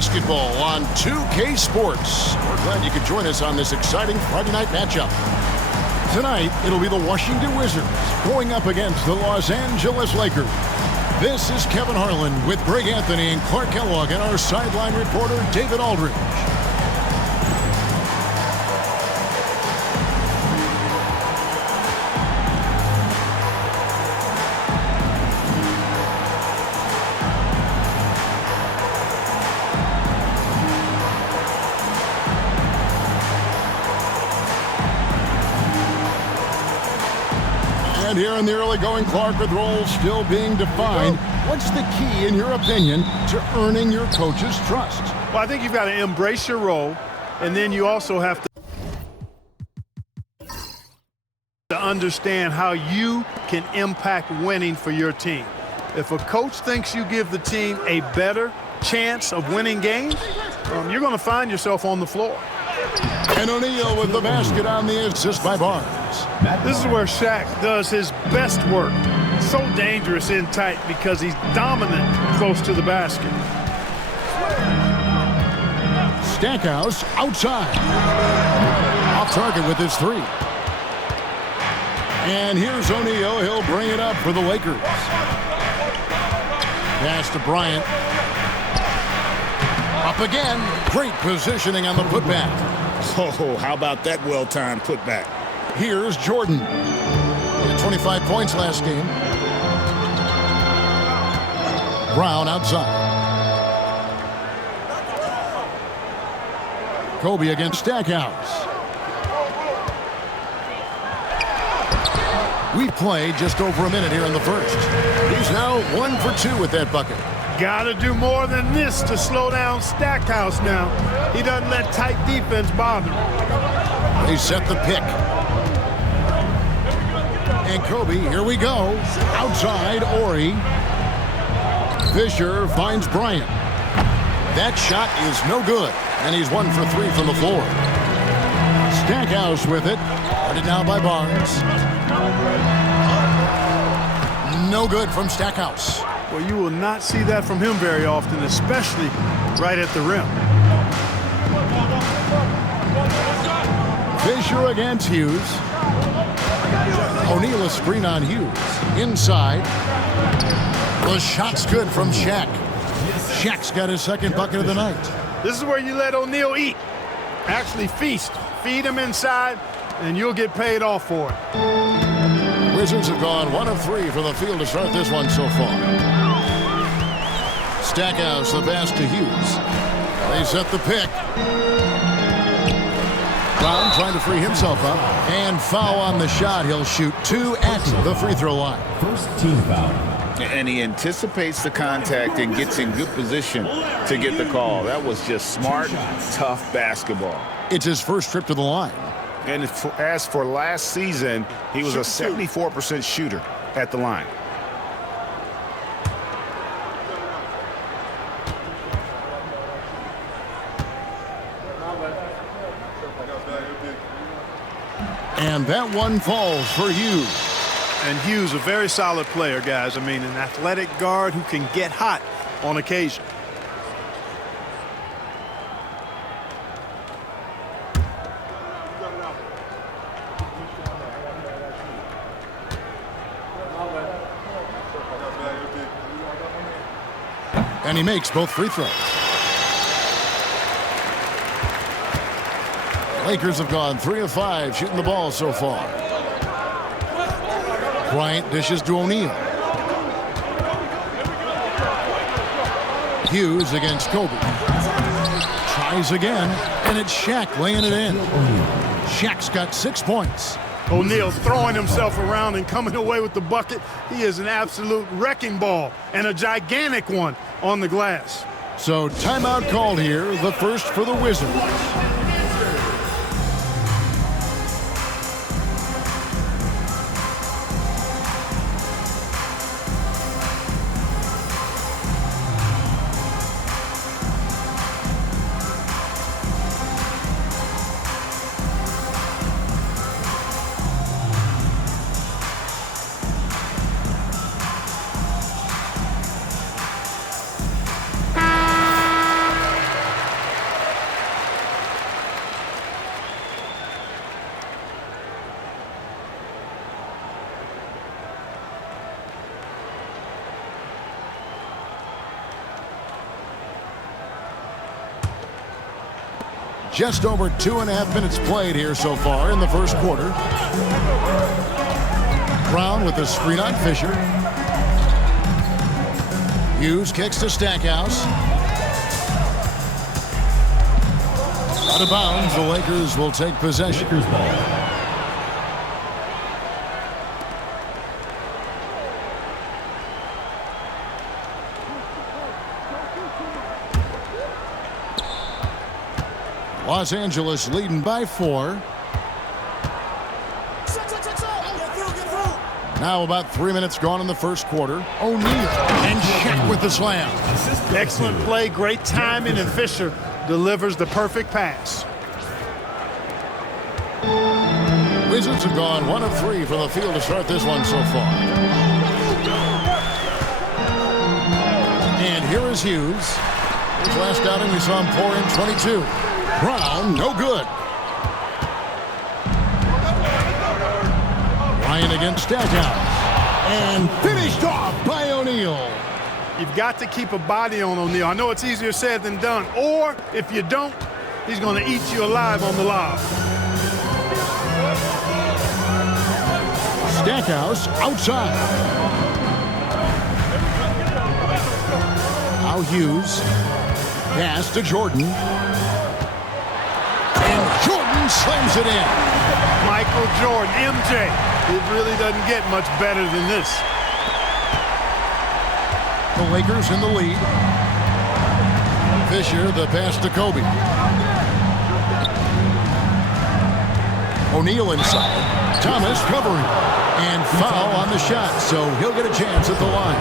basketball on 2K Sports. We're glad you could join us on this exciting Friday night matchup. Tonight, it'll be the Washington Wizards going up against the Los Angeles Lakers. This is Kevin Harlan with Greg Anthony and Clark Kellogg and our sideline reporter, David Aldridge. And here in the early going, Clark, with roles still being defined, what's the key, in your opinion, to earning your coach's trust? Well, I think you've got to embrace your role, and then you also have to understand how you can impact winning for your team. If a coach thinks you give the team a better chance of winning games, you're going to find yourself on the floor. And O'Neal with the basket on the assist by Barnes. This is where Shaq does his best work. So dangerous in tight because he's dominant close to the basket. Stackhouse outside. Off target with his three. And here's O'Neal. He'll bring it up for the Lakers. Pass to Bryant. Up again. Great positioning on the putback. Oh, how about that well-timed putback? Here's Jordan. He had 25 points last game. Brown outside. Kobe against Stackhouse. We've played just over a minute here in the first. He's now 1 for 2 with that bucket. Got to do more than this to slow down Stackhouse now. He doesn't let tight defense bother him. They set the pick. And Kobe, here we go. Outside, Ori. Fisher finds Bryant. That shot is no good. And he's 1 for 3 from the floor. Stackhouse with it. Guarded now by Barnes. No good from Stackhouse. Well, you will not see that from him very often, especially right at the rim. Fisher against Hughes. O'Neal a screen on Hughes. Inside. The shot's good from Shaq. Shaq's got his second bucket of the night. This is where you let O'Neal eat. Actually feast. Feed him inside, and you'll get paid off for it. Wizards have gone 1 of 3 from the field to start this one so far. Stackhouse, the pass to Hughes. They set the pick. Brown trying to free himself up. And foul on the shot. He'll shoot 2 at the free throw line. First team foul. And he anticipates the contact and gets in good position to get the call. That was just smart, tough basketball. It's his first trip to the line. And as for last season, he was a 74% shooter at the line. And that one falls for Hughes. And Hughes, a very solid player, guys. I mean, an athletic guard who can get hot on occasion. And he makes both free throws. Lakers have gone 3 of 5 shooting the ball so far. Bryant dishes to O'Neal. Hughes against Kobe. Tries again, and it's Shaq laying it in. Shaq's got 6 points. O'Neal throwing himself around and coming away with the bucket. He is an absolute wrecking ball, and a gigantic one on the glass. So timeout called here, the first for the Wizards. Just over 2.5 minutes played here so far in the first quarter. Brown with the screen on Fisher. Hughes kicks to Stackhouse. Out of bounds, the Lakers will take possession. Los Angeles leading by 4. Now about 3 minutes gone in the first quarter. O'Neal and Shaq with the slam. Excellent play, great timing, and Fisher delivers the perfect pass. Wizards have gone 1 of 3 from the field to start this one so far. And here is Hughes. His last outing, we saw him pour in 22. Brown, no good. Ryan against Stackhouse. And finished off by O'Neal. You've got to keep a body on O'Neal. I know it's easier said than done. Or, if you don't, he's going to eat you alive on the lob. Stackhouse outside. Now Hughes. Pass to Jordan. And Jordan slams it in. Michael Jordan, MJ. It really doesn't get much better than this. The Lakers in the lead. Fisher, the pass to Kobe. O'Neal inside. Thomas covering. And foul on the shot, so he'll get a chance at the line.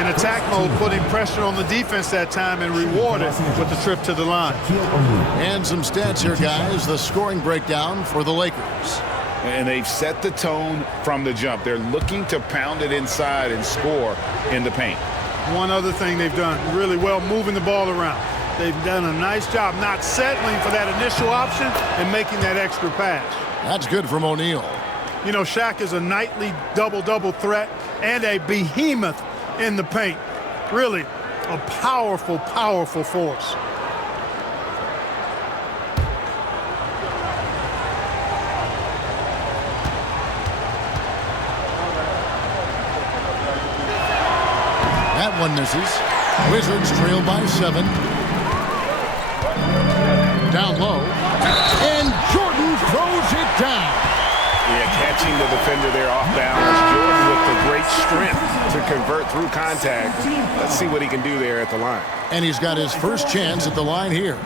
In attack mode, putting pressure on the defense that time and rewarded with the trip to the line. And some stats here, guys. The scoring breakdown for the Lakers. And they've set the tone from the jump. They're looking to pound it inside and score in the paint. One other thing they've done really well, moving the ball around. They've done a nice job not settling for that initial option and making that extra pass. That's good from O'Neal. You know, Shaq is a nightly double-double threat and a behemoth in the paint. Really a powerful, powerful force. That one misses. Wizards trail by 7. Down low. And Jordan throws it down. Yeah, catching the defender there off balance. Jordan with the great strength to convert through contact. Let's see what he can do there at the line. And he's got his first chance at the line here.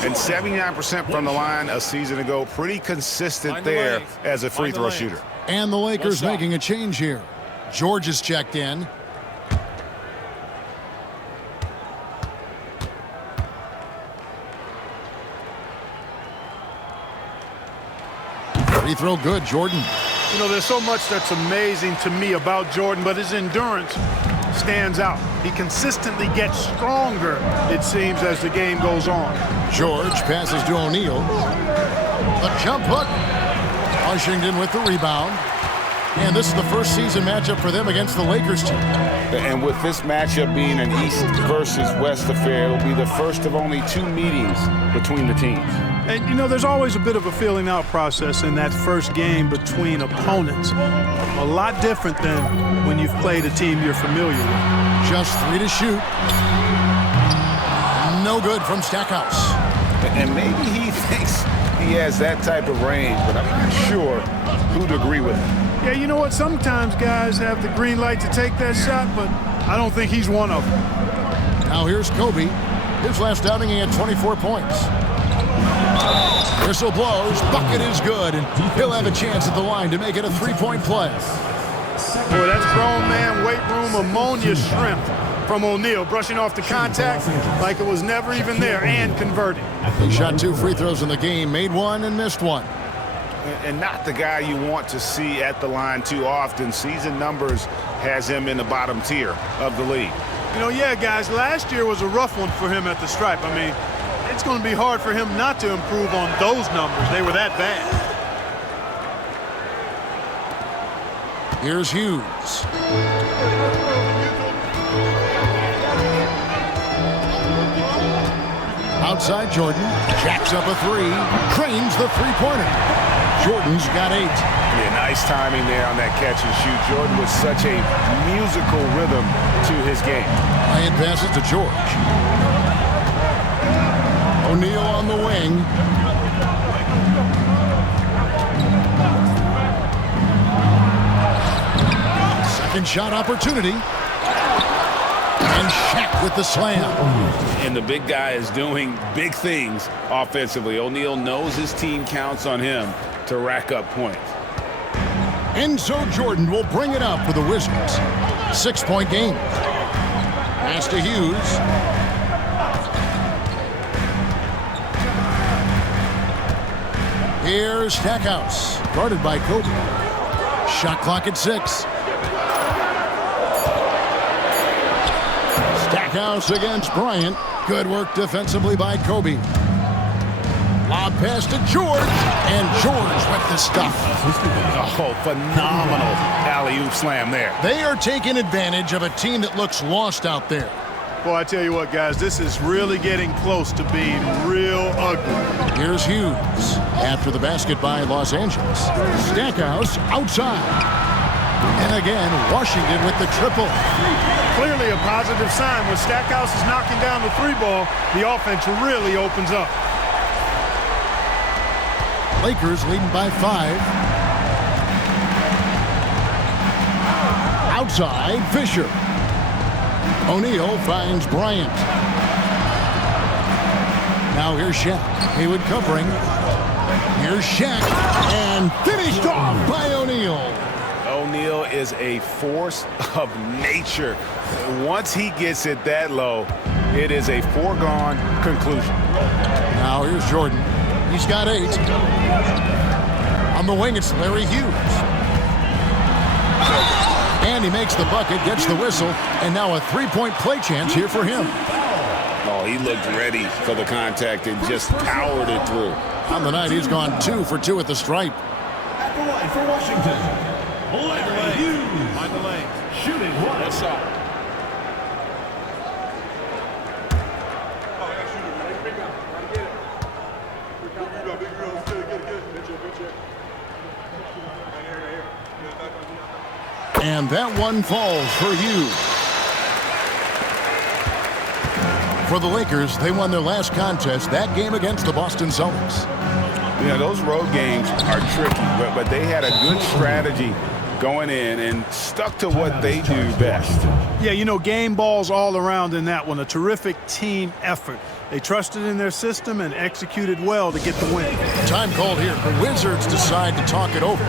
And 79% from the line a season ago. Pretty consistent there as a free throw shooter. And the Lakers making a change here. George is checked in. Free throw good, Jordan. You know, there's so much that's amazing to me about Jordan, but his endurance stands out. He consistently gets stronger, it seems, as the game goes on. George passes to O'Neal. A jump hook. Washington with the rebound. And this is the first season matchup for them against the Lakers team. And with this matchup being an East versus West affair, it will be the first of only 2 meetings between the teams. And, you know, there's always a bit of a feeling out process in that first game between opponents. A lot different than when you've played a team you're familiar with. Just 3 to shoot. No good from Stackhouse. And maybe he thinks he has that type of range, but I'm not sure who'd agree with him. Yeah, you know what? Sometimes guys have the green light to take that shot, but I don't think he's one of them. Now here's Kobe. His last outing, he had 24 points. Whistle blows. Bucket is good, and he'll have a chance at the line to make it a 3-point play. Boy, that's grown man weight room ammonia shrimp from O'Neal, brushing off the contact like it was never even there and converting. He shot 2 free throws in the game, made 1 and missed 1. And not the guy you want to see at the line too often. Season numbers has him in the bottom tier of the league. You know, yeah, guys, last year was a rough one for him at the stripe. I mean, it's going to be hard for him not to improve on those numbers. They were that bad. Here's Hughes. outside Jordan. Jacks up a three. Cranes the three-pointer. Jordan's got 8. Yeah, nice timing there on that catch and shoot. Jordan with such a musical rhythm to his game. Bryant passes to George. O'Neal on the wing. Second shot opportunity. And Shaq with the slam. And the big guy is doing big things offensively. O'Neal knows his team counts on him to rack up points. Enzo Jordan will bring it up for the Wizards. 6-point game. Pass to Hughes. Here's Stackhouse, guarded by Kobe. Shot clock at 6. Stackhouse against Bryant. Good work defensively by Kobe. Lob pass to George, and George with the stuff. Oh, phenomenal alley-oop slam there. They are taking advantage of a team that looks lost out there. Boy, I tell you what, guys, this is really getting close to being real ugly. Here's Hughes after the basket by Los Angeles. Stackhouse outside. And again, Washington with the triple. Clearly a positive sign. When Stackhouse is knocking down the three ball, the offense really opens up. Lakers leading by 5. Outside, Fisher. O'Neal finds Bryant. Now here's Shaq. Hayward covering. Here's Shaq. And finished off by O'Neal. O'Neal is a force of nature. Once he gets it that low, it is a foregone conclusion. Now here's Jordan. He's got 8. On the wing, it's Larry Hughes. And he makes the bucket, gets the whistle, and now a 3-point play chance here for him. Oh, he looked ready for the contact and just powered it through. On the night, he's gone 2 for 2 at the stripe. At the line for Washington, Larry Hughes. Mind the lane. Shooting one. What's up? And that one falls for Hughes. For the Lakers, they won their last contest, that game against the Boston Celtics. You know, those road games are tricky, but they had a good strategy going in and stuck to what they do best. Yeah, you know, game balls all around in that one. A terrific team effort. They trusted in their system and executed well to get the win. Time called here. The Wizards decide to talk it over.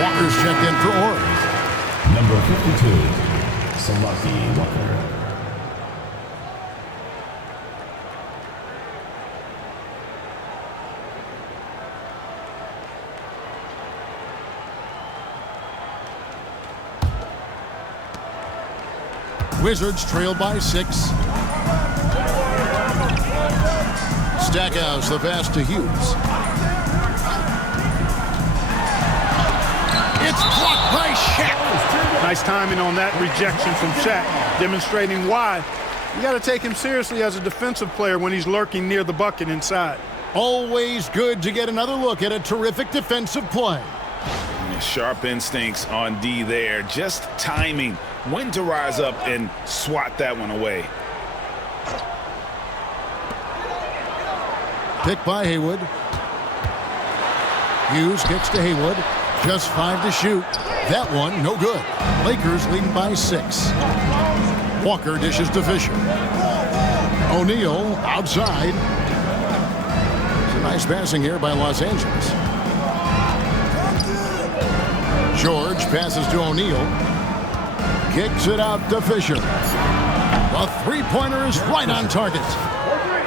Walker's checked in for Oregon. Number 52, Samaki Walker. Wizards trailed by 6. Stackhouse the pass to Hughes. It's blocked by Shaq. Nice timing on that rejection from Shaq, demonstrating why you got to take him seriously as a defensive player when he's lurking near the bucket inside. Always good to get another look at a terrific defensive play. Sharp instincts on D there. Just timing when to rise up and swat that one away. Pick by Haywood. Hughes kicks to Haywood. Just 5 to shoot. That one, no good. Lakers leading by 6. Walker dishes to Fisher. O'Neal outside. Some nice passing here by Los Angeles. passes to O'Neal. Kicks it out to Fisher. The three-pointer is right on target.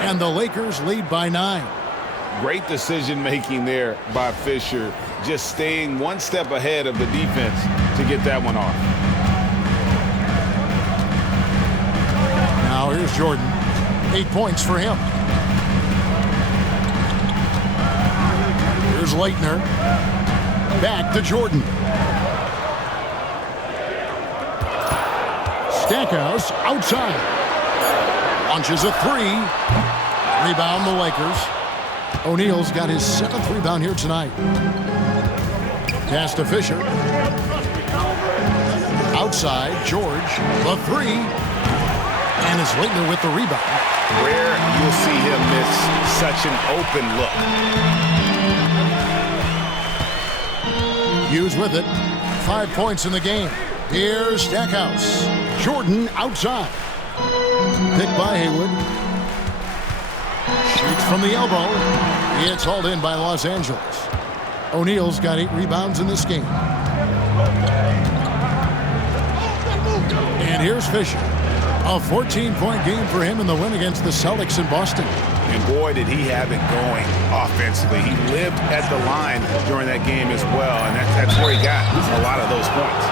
And the Lakers lead by 9. Great decision-making there by Fisher. Just staying one step ahead of the defense to get that one off. Now here's Jordan. 8 points for him. Here's Leitner. Back to Jordan. Stackhouse outside. Launches a three. Rebound the Lakers. O'Neal's got his 7th rebound here tonight. Pass to Fisher. Outside, George. The three. And it's Leitner with the rebound. Rare you'll see him miss such an open look. Hughes with it. 5 points in the game. Here's Stackhouse. Jordan outside. Picked by Haywood. Shoots from the elbow. It's hauled in by Los Angeles. O'Neal's got 8 rebounds in this game. And here's Fisher. A 14-point game for him in the win against the Celtics in Boston. And boy, did he have it going offensively. He lived at the line during that game as well, and that's where he got a lot of those points.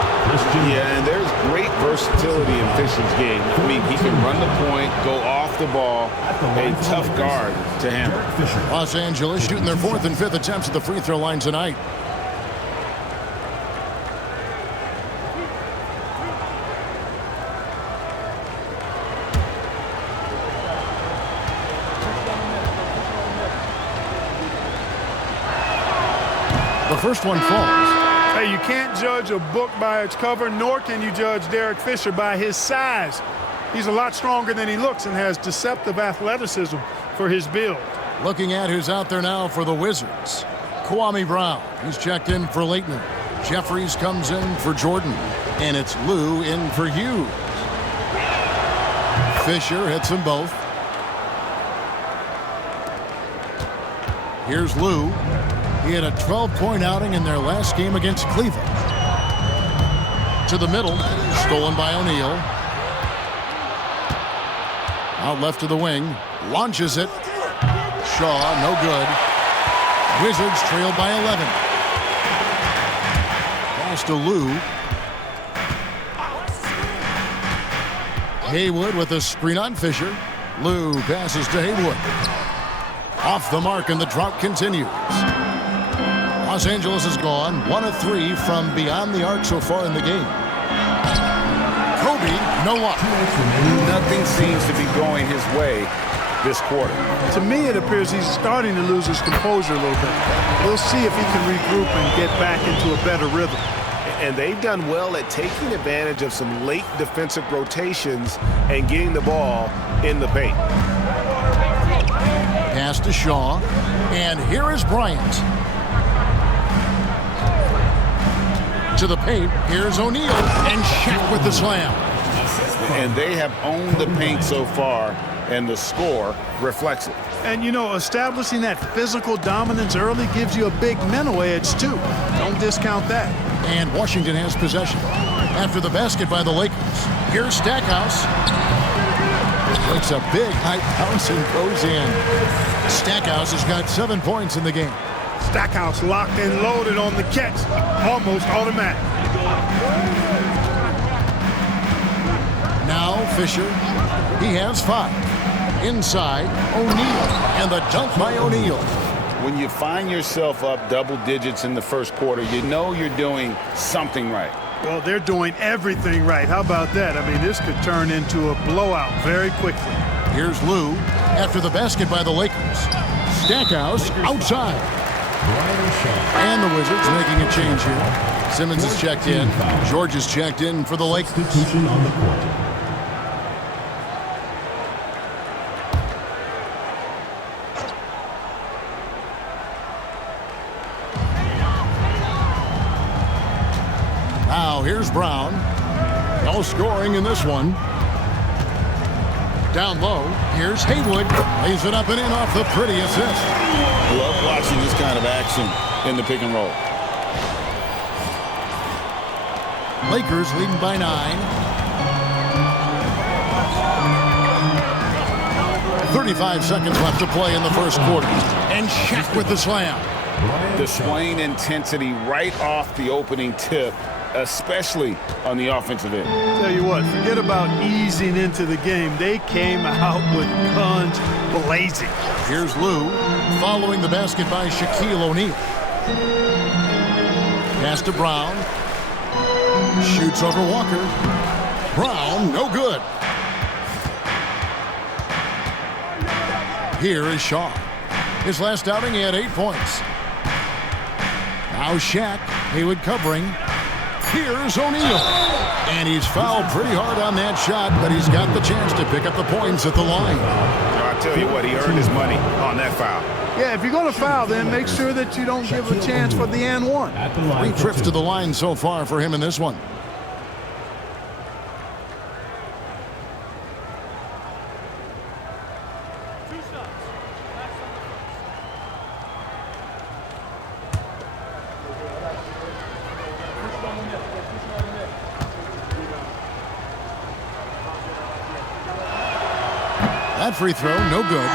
Yeah, and there's great versatility in Fisher's game. I mean, he can run the point, go off the ball, a tough guard to handle. Los Angeles shooting their 4th and 5th attempts at the free throw line tonight. The first one falls. Hey, you can't judge a book by its cover, nor can you judge Derek Fisher by his size. He's a lot stronger than he looks and has deceptive athleticism for his build. Looking at who's out there now for the Wizards. Kwame Brown. He's checked in for Leitner. Jeffries comes in for Jordan. And it's Lou in for Hughes. Fisher hits them both. Here's Lou. He had a 12-point outing in their last game against Cleveland. To the middle, stolen by O'Neal. Out left to the wing, launches it. Shaw, no good. Wizards trailed by 11. Pass to Lou. Haywood with a screen on Fisher. Lou passes to Haywood. Off the mark, and the drought continues. Los Angeles is gone 1 of 3 from beyond the arc so far in the game. Kobe, no luck. Nothing seems to be going his way this quarter. To me, it appears he's starting to lose his composure a little bit. We'll see if he can regroup and get back into a better rhythm. And they've done well at taking advantage of some late defensive rotations and getting the ball in the paint. Pass to Shaw. And here is Bryant. To the paint. Here's O'Neal. And Shaq with the slam. And they have owned the paint so far, and the score reflects it. And, you know, establishing that physical dominance early gives you a big mental edge, too. Don't discount that. And Washington has possession. After the basket by the Lakers. Here's Stackhouse. Takes a big high bounce and goes in. Stackhouse has got 7 points in the game. Stackhouse locked and loaded on the catch. Almost automatic. Now Fisher. He has 5. Inside, O'Neal. And the dunk by O'Neal. When you find yourself up double digits in the first quarter, you know you're doing something right. Well, they're doing everything right. How about that? I mean, this could turn into a blowout very quickly. Here's Lou after the basket by the Lakers. Stackhouse outside. And the Wizards making a change here. Simmons is checked in. George is checked in for the Lakers. Substitution on the court. Now here's Brown. No scoring in this one. Down low, here's Haywood. Lays it up and in off the pretty assist. Love watching this kind of action in the pick and roll. Lakers leading by 9. 35 seconds left to play in the first quarter. And Shaq with the slam. Displaying intensity right off the opening tip, especially on the offensive end. Tell you what, forget about easing into the game. They came out with guns blazing. Here's Lou following the basket by Shaquille O'Neal. Pass to Brown. Shoots over Walker. Brown, no good. Here is Shaw. His last outing, he had 8 points. Now Shaq, Haywood covering. Here's O'Neal. And he's fouled pretty hard on that shot, but he's got the chance to pick up the points at the line. I tell you what, he earned his money on that foul. Yeah, if you're going to foul, then make sure that you don't give a chance for the and one. 3 trips to the line so far for him in this one. That free throw, no good.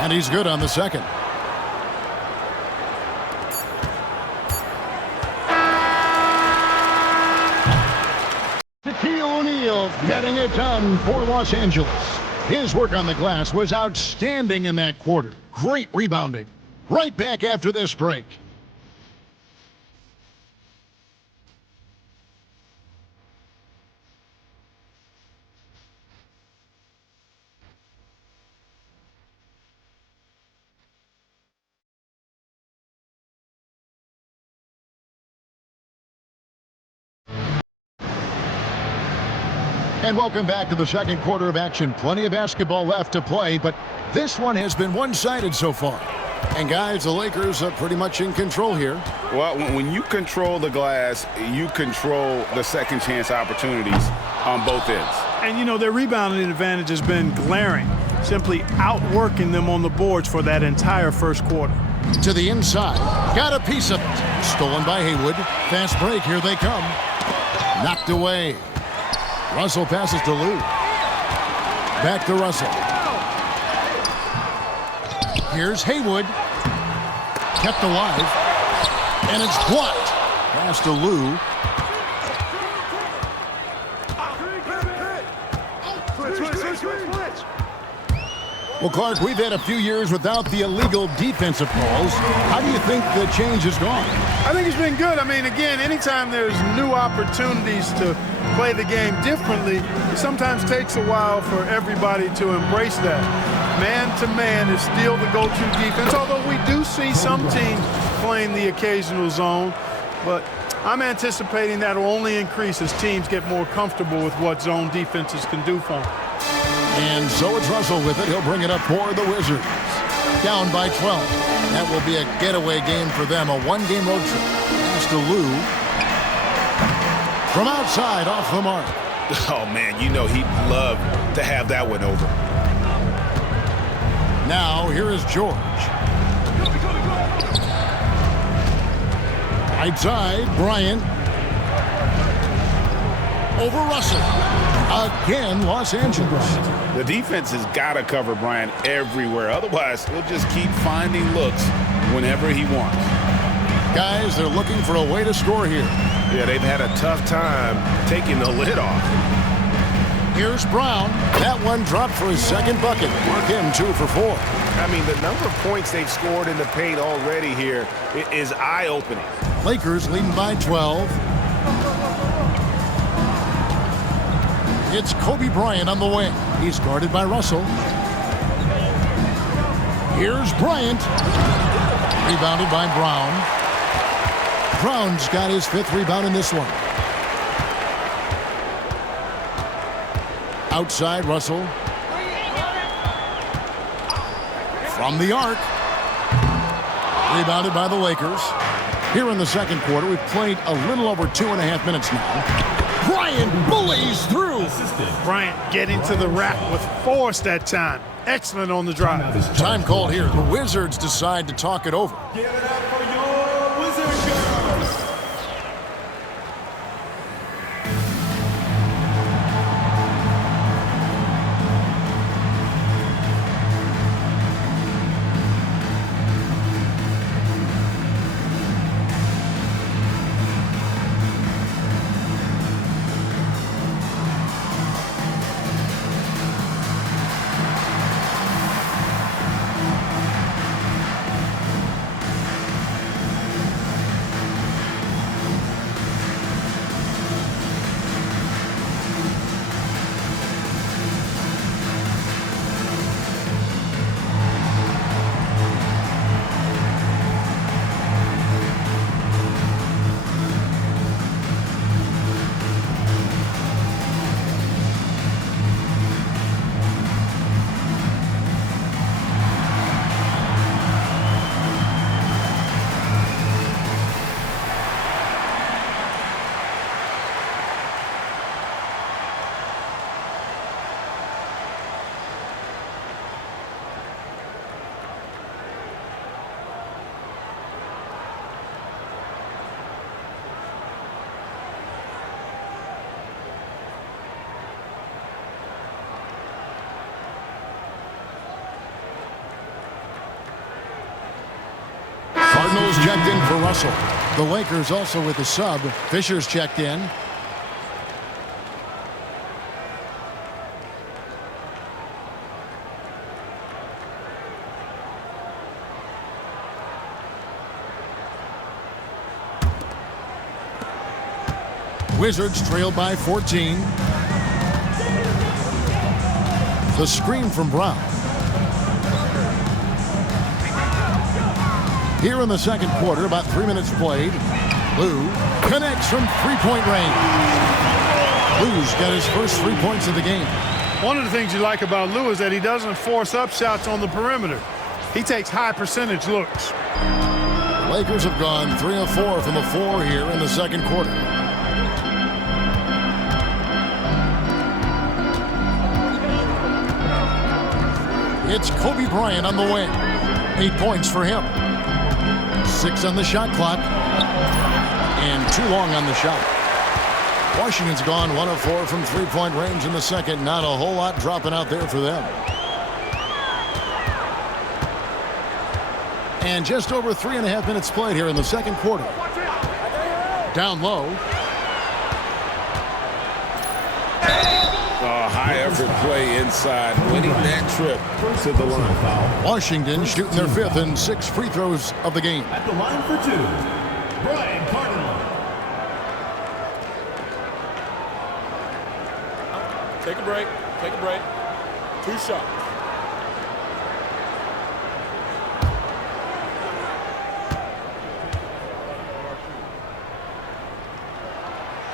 And he's good on the second. Shaquille O'Neal getting it done for Los Angeles. His work on the glass was outstanding in that quarter. Great rebounding. Right back after this break. And welcome back to the second quarter of action. Plenty of basketball left to play, but this one has been one-sided so far. And guys, the Lakers are pretty much in control here. Well, when you control the glass, you control the second chance opportunities on both ends. And, you know, their rebounding advantage has been glaring, simply outworking them on the boards for that entire first quarter. To the inside. Got a piece of it. Stolen by Haywood. Fast break. Here they come. Knocked away. Russell passes to Lou. Back to Russell. Here's Haywood. Kept alive. And it's blocked. Pass to Lou. Well, Clark, we've had a few years without the illegal defensive calls. How do you think the change has gone? I think it's been good. I mean, again, anytime there's new opportunities to play the game differently, it sometimes takes a while for everybody to embrace that. Man-to-man is still the go-to defense, although we do see some teams playing the occasional zone. But I'm anticipating that will only increase as teams get more comfortable with what zone defenses can do for them. And so it's Russell with it. He'll bring it up for the Wizards. Down by 12. That will be a getaway game for them, a one-game road trip. Pass to Lou. From outside, off the mark. Oh, man, you know he'd love to have that one over. Now, here is George. Right side, Bryant. Over Russell. Again, Los Angeles. The defense has got to cover Bryant everywhere. Otherwise, he'll just keep finding looks whenever he wants. Guys, they're looking for a way to score here. Yeah, they've had a tough time taking the lid off. Here's Brown. That one dropped for his second bucket. Mark him 2 for 4. I mean, the number of points they've scored in the paint already here is eye-opening. Lakers leading by 12. It's Kobe Bryant on the wing. He's guarded by Russell. Here's Bryant. Rebounded by Brown. Brown's got his 5th rebound in this one. Outside, Russell. From the arc. Rebounded by the Lakers. Here in the second quarter, we've played a little over 2.5 minutes now. Bryant bullies through. Bryant getting to the rack with force that time. Excellent on the drive. Time called here. The Wizards decide to talk it over. Give it up for your Wizard girls. Cardinals checked in for Russell. The Lakers also with the sub. Fisher's checked in. Wizards trailed by 14. The screen from Brown. Here in the second quarter, about 3 minutes played. Lou connects from three-point range. Lou's got his first 3 points of the game. One of the things you like about Lou is that he doesn't force up shots on the perimeter. He takes high percentage looks. The Lakers have gone 3 of 4 from the floor here in the second quarter. It's Kobe Bryant on the wing. 8 points for him. 6 on the shot clock. And 2 long on the shot. Washington's gone 1 of 4 from three-point range in the second. Not a whole lot dropping out there for them. And just over 3.5 minutes played here in the second quarter. Down low. High effort play inside, winning that trip to the line. Washington shooting their 5th and 6th free throws of the game. At the line for 2, Brian Cardinal. Take a break. Take a break. 2 shots.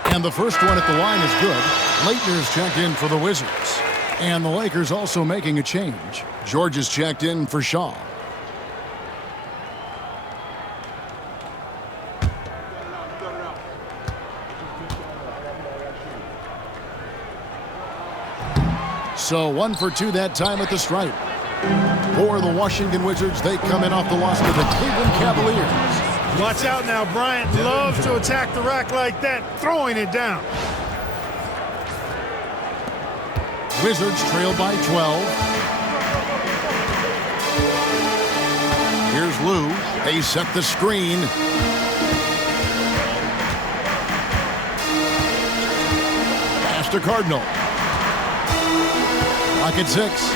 And the first one at the line is good. Leitner's checked in for the Wizards. And the Lakers also making a change. George is checked in for Shaw. So 1 for 2 that time at the stripe. For the Washington Wizards, they come in off the loss to the Cleveland Cavaliers. Watch out now. Bryant loves to attack the rack like that, throwing it down. Wizards trail by 12. Here's Lou. They set the screen. Pass to Cardinal. Rocket 6.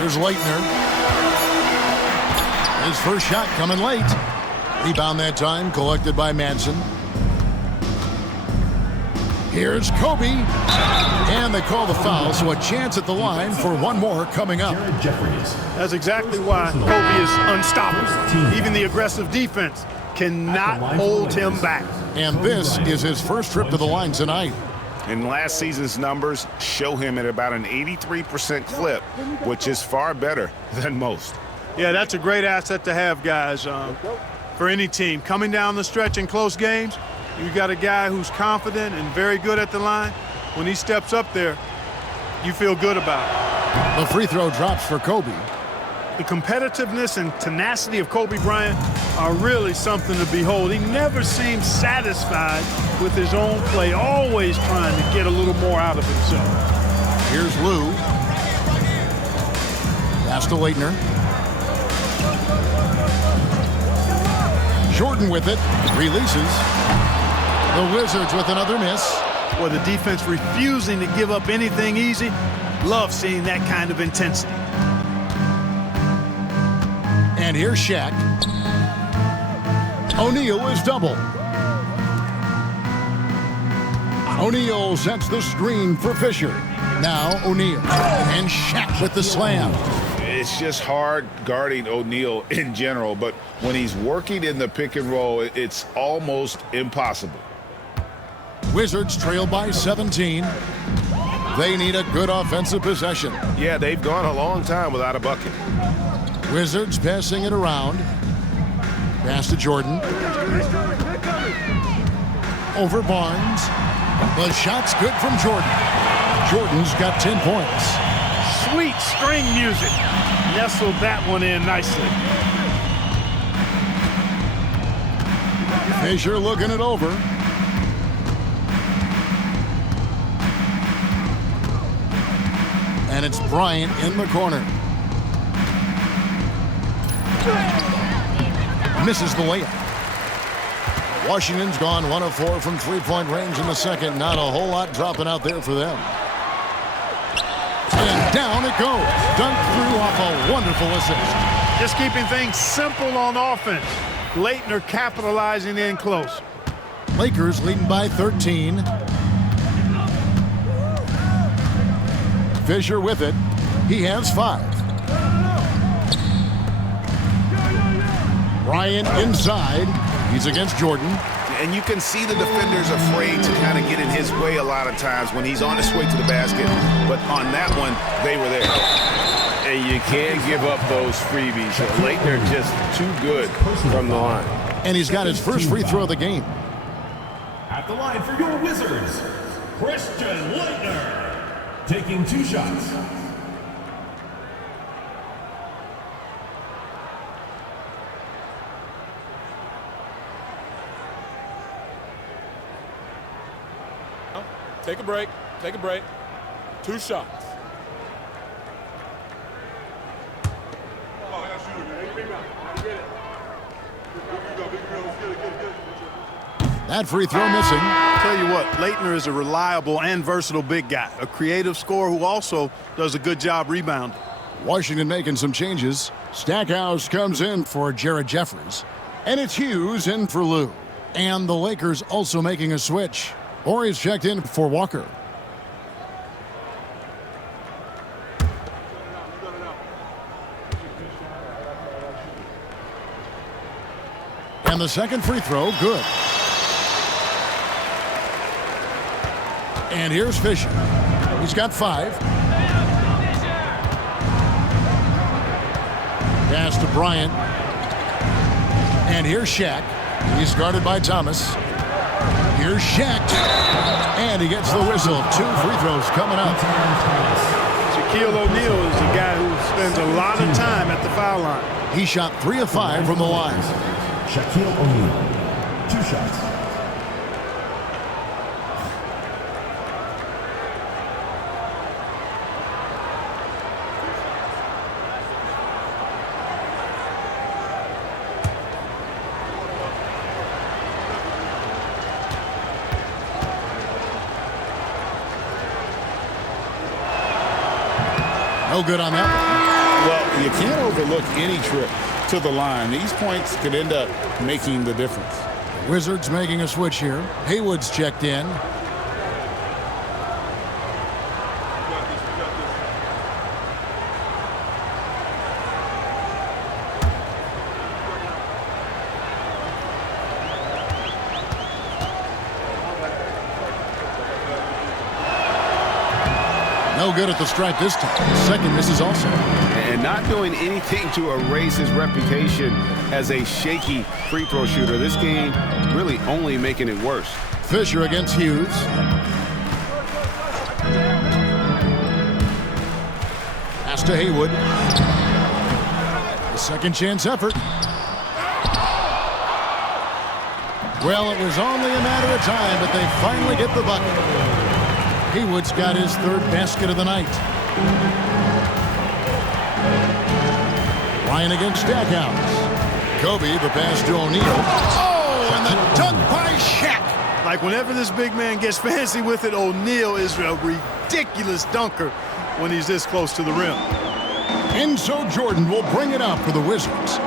Here's Leitner. His first shot coming late. Rebound that time collected by Madsen. Here's Kobe. And they call the foul, so a chance at the line for one more coming up. That's exactly why Kobe is unstoppable. Even the aggressive defense cannot hold him back. And this is his first trip to the line tonight. And last season's numbers show him at about an 83% clip, which is far better than most. Yeah, that's a great asset to have, guys, for any team. Coming down the stretch in close games, you got a guy who's confident and very good at the line. When he steps up there, you feel good about it. The free throw drops for Kobe. The competitiveness and tenacity of Kobe Bryant are really something to behold. He never seems satisfied with his own play, always trying to get a little more out of himself. Here's Lou. Pass to Leitner. Jordan with it. Releases. The Wizards with another miss. Well, the defense refusing to give up anything easy. Love seeing that kind of intensity. And here's Shaq. O'Neal is double. O'Neal sets the screen for Fisher. Now O'Neal. And Shaq with the slam. It's just hard guarding O'Neal in general, but when he's working in the pick and roll, it's almost impossible. Wizards trail by 17. They need a good offensive possession. Yeah, they've gone a long time without a bucket. Wizards passing it around. Pass to Jordan. Over Barnes. The shot's good from Jordan. Jordan's got 10 points. Sweet string music. Nestled that one in nicely. Fisher looking it over. And it's Bryant in the corner. Misses the layup. Washington's gone 1 of 4 from three-point range in the second. Not a whole lot dropping out there for them. And down it goes. Dunked through off a wonderful assist. Just keeping things simple on offense. Leitner capitalizing in close. Lakers leading by 13. Fisher with it. He has 5. Bryant inside. He's against Jordan. And you can see the defenders afraid to kind of get in his way a lot of times when he's on his way to the basket. But on that one, they were there. And you can't give up those freebies. Leitner just too good from the line. And he's got his first free throw of the game. At the line for your Wizards, Christian Leitner. Taking 2 shots. Take a break. Take a break. 2 shots. That free throw missing. Tell you what, Leitner is a reliable and versatile big guy. A creative scorer who also does a good job rebounding. Washington making some changes. Stackhouse comes in for Jared Jeffries. And it's Hughes in for Lou. And the Lakers also making a switch. Horry's checked in for Walker. And the second free throw, good. And here's Fisher. He's got 5. Pass to Bryant. And here's Shaq. He's guarded by Thomas. Here's Shaq. And he gets the whistle. 2 free throws coming up. Shaquille O'Neal is a guy who spends a lot of time at the foul line. He shot 3 of 5 from the line. Shaquille O'Neal. 2 shots. No good on that one. Well, you can't overlook any trip to the line. These points could end up making the difference. Wizards making a switch here. Haywood's checked in. No good at the stripe this time. Second misses also. And not doing anything to erase his reputation as a shaky free throw shooter. This game really only making it worse. Fisher against Hughes. Pass to Haywood. The second chance effort. Well, it was only a matter of time, but they finally get the bucket. Haywood's got his third basket of the night. Ryan against Stackhouse. Kobe, the pass to O'Neal. Oh, and the dunk by Shaq. Like whenever this big man gets fancy with it, O'Neal is a ridiculous dunker when he's this close to the rim. Enzo Jordan will bring it up for the Wizards.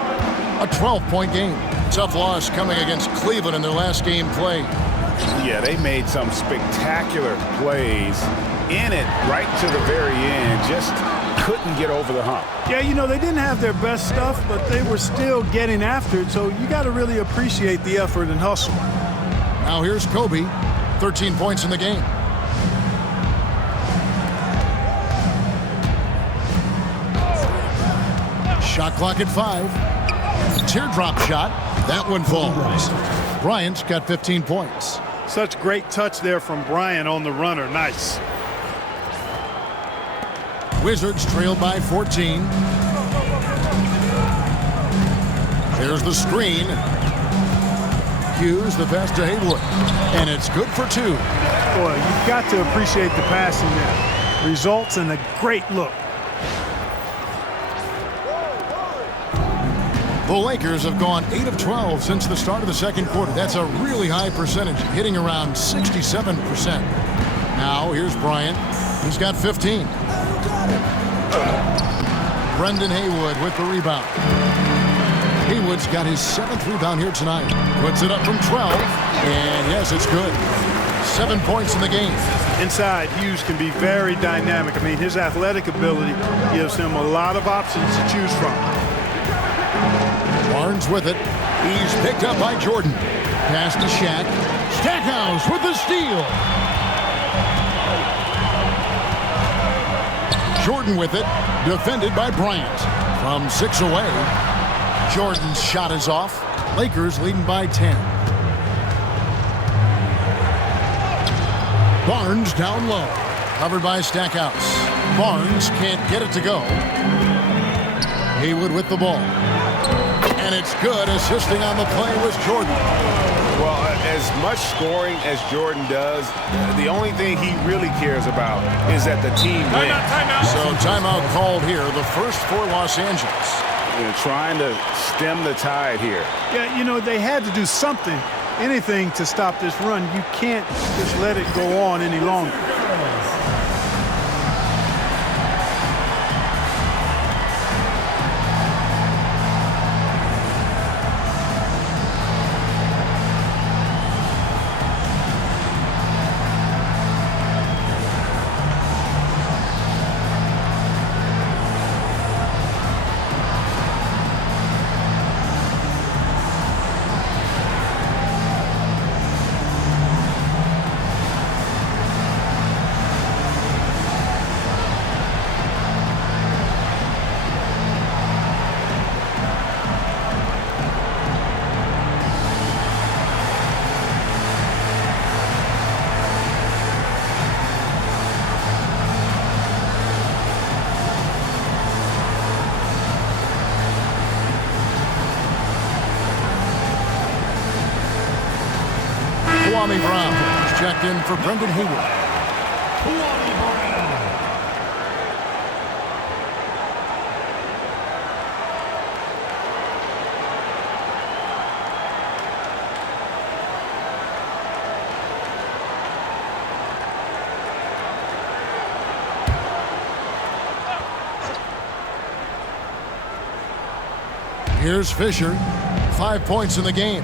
A 12-point game. Tough loss coming against Cleveland in their last game played. Yeah, they made some spectacular plays in it right to the very end. Just couldn't get over the hump. Yeah, you know, they didn't have their best stuff, but they were still getting after it, so you got to really appreciate the effort and hustle. Now here's Kobe, 13 points in the game. Shot clock at 5. Teardrop shot. That one falls. Bryant's got 15 points. Such great touch there from Bryant on the runner. Nice. Wizards trailed by 14. There's the screen. Hughes, the pass to Haywood. And it's good for 2. Boy, you've got to appreciate the passing there. Results in a great look. The Lakers have gone 8 of 12 since the start of the second quarter. That's a really high percentage, hitting around 67%. Now, here's Bryant. He's got 15. Brendan Haywood with the rebound. Haywood's got his 7th rebound here tonight. Puts it up from 12, and yes, it's good. 7 points in the game. Inside, Hughes can be very dynamic. I mean, his athletic ability gives him a lot of options to choose from. Barnes with it. He's picked up by Jordan. Pass to Shaq. Stackhouse with the steal. Jordan with it. Defended by Bryant. From 6 away. Jordan's shot is off. Lakers leading by 10. Barnes down low. Covered by Stackhouse. Barnes can't get it to go. Haywood with the ball. And it's good. Assisting on the play was Jordan. Well, as much scoring as Jordan does, the only thing he really cares about is that the team wins. So timeout called here, the first for Los Angeles. Trying to stem the tide here. Yeah, you know, they had to do something, anything to stop this run. You can't just let it go on any longer. Kwame Brown is checked in for Brendan Haywood. Here's Fisher. 5 points in the game.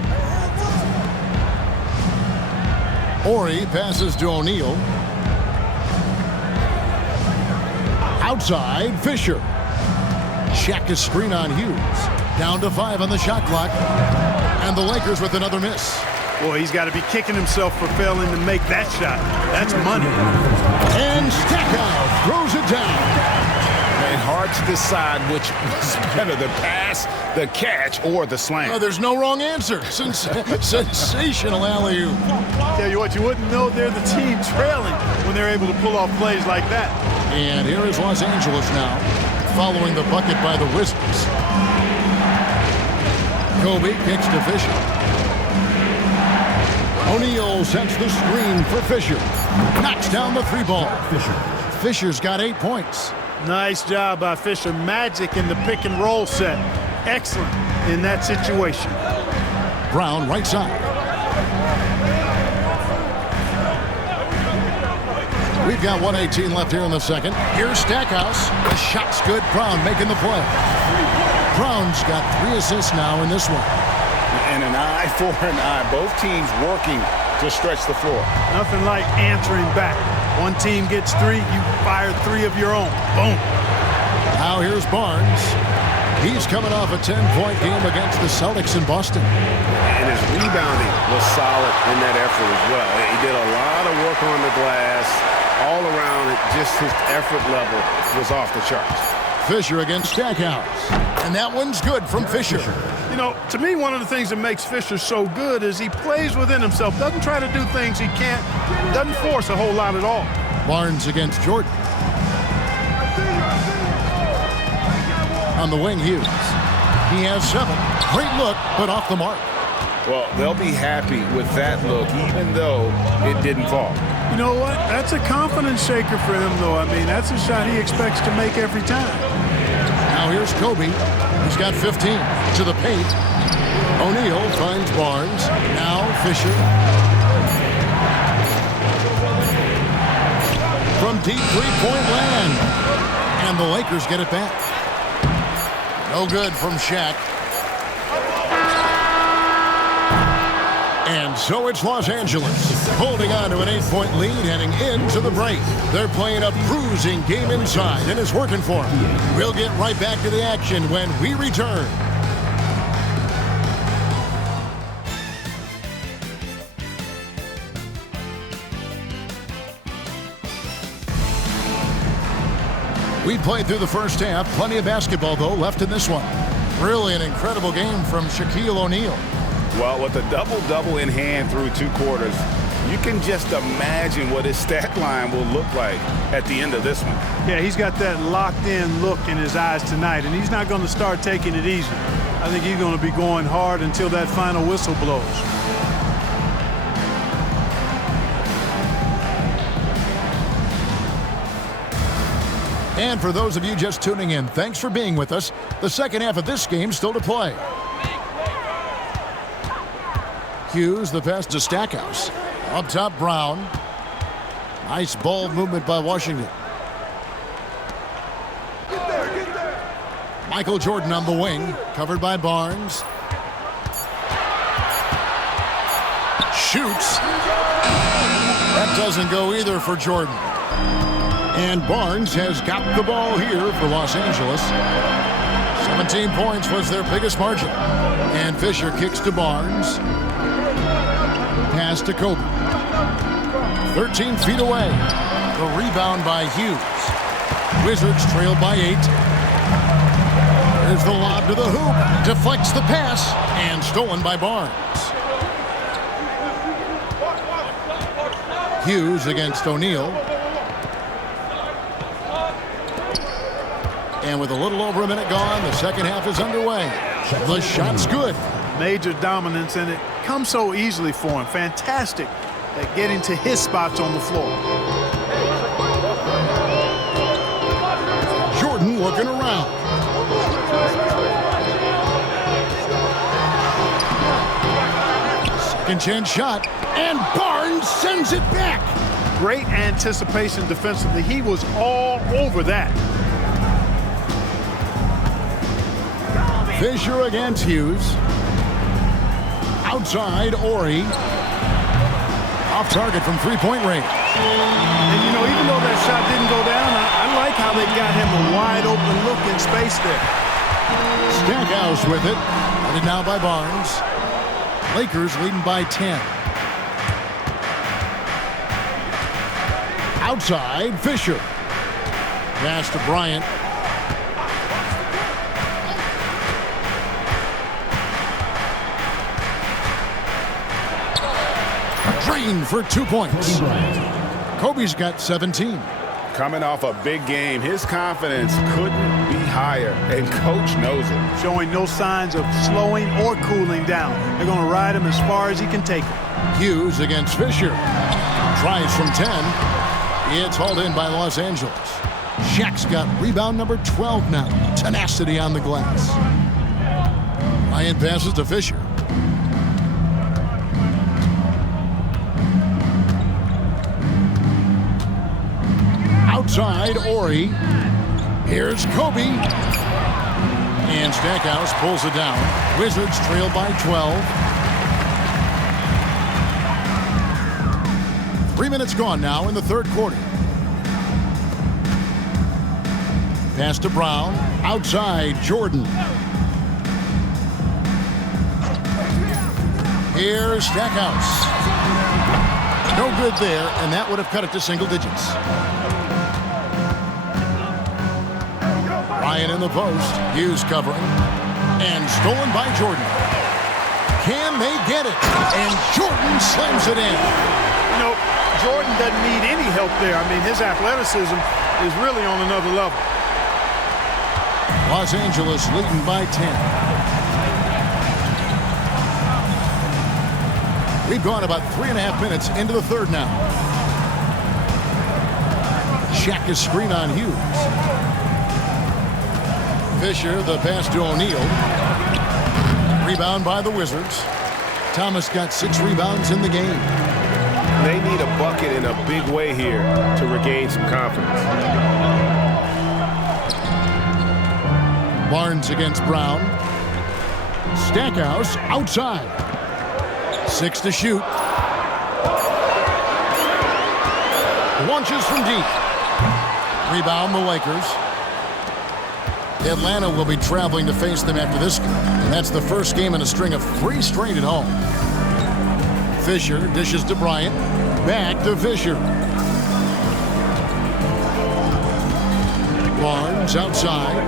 Horry passes to O'Neal. Outside, Fisher. Shaq a screen on Hughes. Down to 5 on the shot clock. And the Lakers with another miss. Boy, he's got to be kicking himself for failing to make that shot. That's money. And Stackhouse throws it down. And hard to decide which was better, the pass, the catch, or the slam. Oh, there's no wrong answer. Sensational alley-oop. Tell you what, you wouldn't know they're the team trailing when they're able to pull off plays like that. And here is Los Angeles now, following the bucket by the Wizards. Kobe kicks to Fisher. O'Neal sets the screen for Fisher. Knocks down the three ball. Fisher's got 8 points. Nice job by Fisher. Magic in the pick and roll set. Excellent in that situation. Brown right side. We've got 1:18 left here in the second. Here's Stackhouse. The shot's good. Brown making the play. Brown's got 3 assists now in this one. And an eye for an eye. Both teams working to stretch the floor. Nothing like answering back. One team gets 3, you fire 3 of your own. Boom. Now here's Barnes. He's coming off a 10-point game against the Celtics in Boston. And his rebounding was solid in that effort as well. He did a lot of work on the glass. All around it, just his effort level was off the charts. Fisher against Stackhouse. And that one's good from Fisher. You know, to me, one of the things that makes Fisher so good is he plays within himself, doesn't try to do things he can't, doesn't force a whole lot at all. Barnes against Jordan. On the wing, Hughes. He has 7. Great look, but off the mark. Well, they'll be happy with that look, even though it didn't fall. You know what? That's a confidence shaker for him, though. I mean, that's a shot he expects to make every time. Now here's Kobe. He's got 15 to the paint. O'Neal finds Barnes. Now Fisher. From deep three-point land. And the Lakers get it back. No good from Shaq. And so it's Los Angeles holding on to an 8-point lead heading into the break. They're playing a bruising game inside, and it's working for them. We'll get right back to the action when we return. We played through the first half. Plenty of basketball, though, left in this one. Really an incredible game from Shaquille O'Neal. Well, with a double-double in hand through 2 quarters, you can just imagine what his stat line will look like at the end of this one. Yeah, he's got that locked-in look in his eyes tonight, and he's not going to start taking it easy. I think he's going to be going hard until that final whistle blows. And for those of you just tuning in, thanks for being with us. The second half of this game still to play. Hughes, the pass to Stackhouse. Up top, Brown. Nice ball movement by Washington. Michael Jordan on the wing, covered by Barnes. Shoots. That doesn't go either for Jordan. And Barnes has got the ball here for Los Angeles. 17 points was their biggest margin. And Fisher kicks to Barnes. Pass to Kobe. 13 feet away. The rebound by Hughes. Wizards trail by 8. There's the lob to the hoop. Deflects the pass. And stolen by Barnes. Hughes against O'Neal. And with a little over a minute gone, the second half is underway. The shot's good. Major dominance, and it comes so easily for him. Fantastic at getting to his spots on the floor. Jordan looking around. Second chance shot, and Barnes sends it back. Great anticipation defensively. He was all over that. Fisher against Hughes. Outside, Ori. Off target from three-point range. And, you know, even though that shot didn't go down, I like how they got him a wide-open look in space there. Stackhouse with it. Headed now by Barnes. Lakers leading by 10. Outside, Fisher. Pass to Bryant. Drain for 2 points. Kobe's got 17. Coming off a big game, his confidence couldn't be higher, and Coach knows it. Showing no signs of slowing or cooling down. They're going to ride him as far as he can take him. Hughes against Fisher. Tries from 10. It's hauled in by Los Angeles. Shaq's got rebound number 12 now. Tenacity on the glass. Ryan passes to Fisher. Outside, Ori. Here's Kobe. And Stackhouse pulls it down. Wizards trail by 12. 3 minutes gone now in the third quarter. Pass to Brown. Outside, Jordan. Here's Stackhouse. No good there, and that would have cut it to single digits. Ryan in the post. Hughes covering. And stolen by Jordan. Can they get it? And Jordan slams it in. You know, Jordan doesn't need any help there. I mean, his athleticism is really on another level. Los Angeles leading by 10. We've gone about 3.5 minutes into the third now. Shaq is screen on Hughes. Fisher, the pass to O'Neal. Rebound by the Wizards. Thomas got 6 rebounds in the game. They need a bucket in a big way here to regain some confidence. Barnes against Brown. Stackhouse outside. 6 to shoot. Launches from deep. Rebound the Lakers. Atlanta will be traveling to face them after this game, and that's the first game in a string of 3 straight at home. Fisher dishes to Bryant. Back to Fisher. Barnes outside.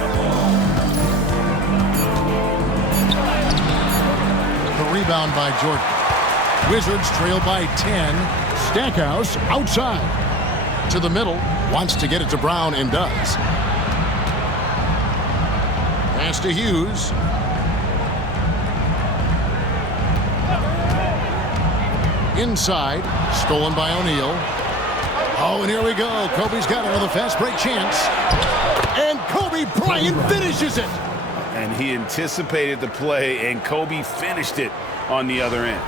The rebound by Jordan. Wizards trail by 10. Stackhouse outside. To the middle. Wants to get it to Brown and does. Pass to Hughes. Inside. Stolen by O'Neal. Oh, and here we go. Kobe's got another fast break chance. And Kobe Bryant finishes it. And he anticipated the play, and Kobe finished it on the other end.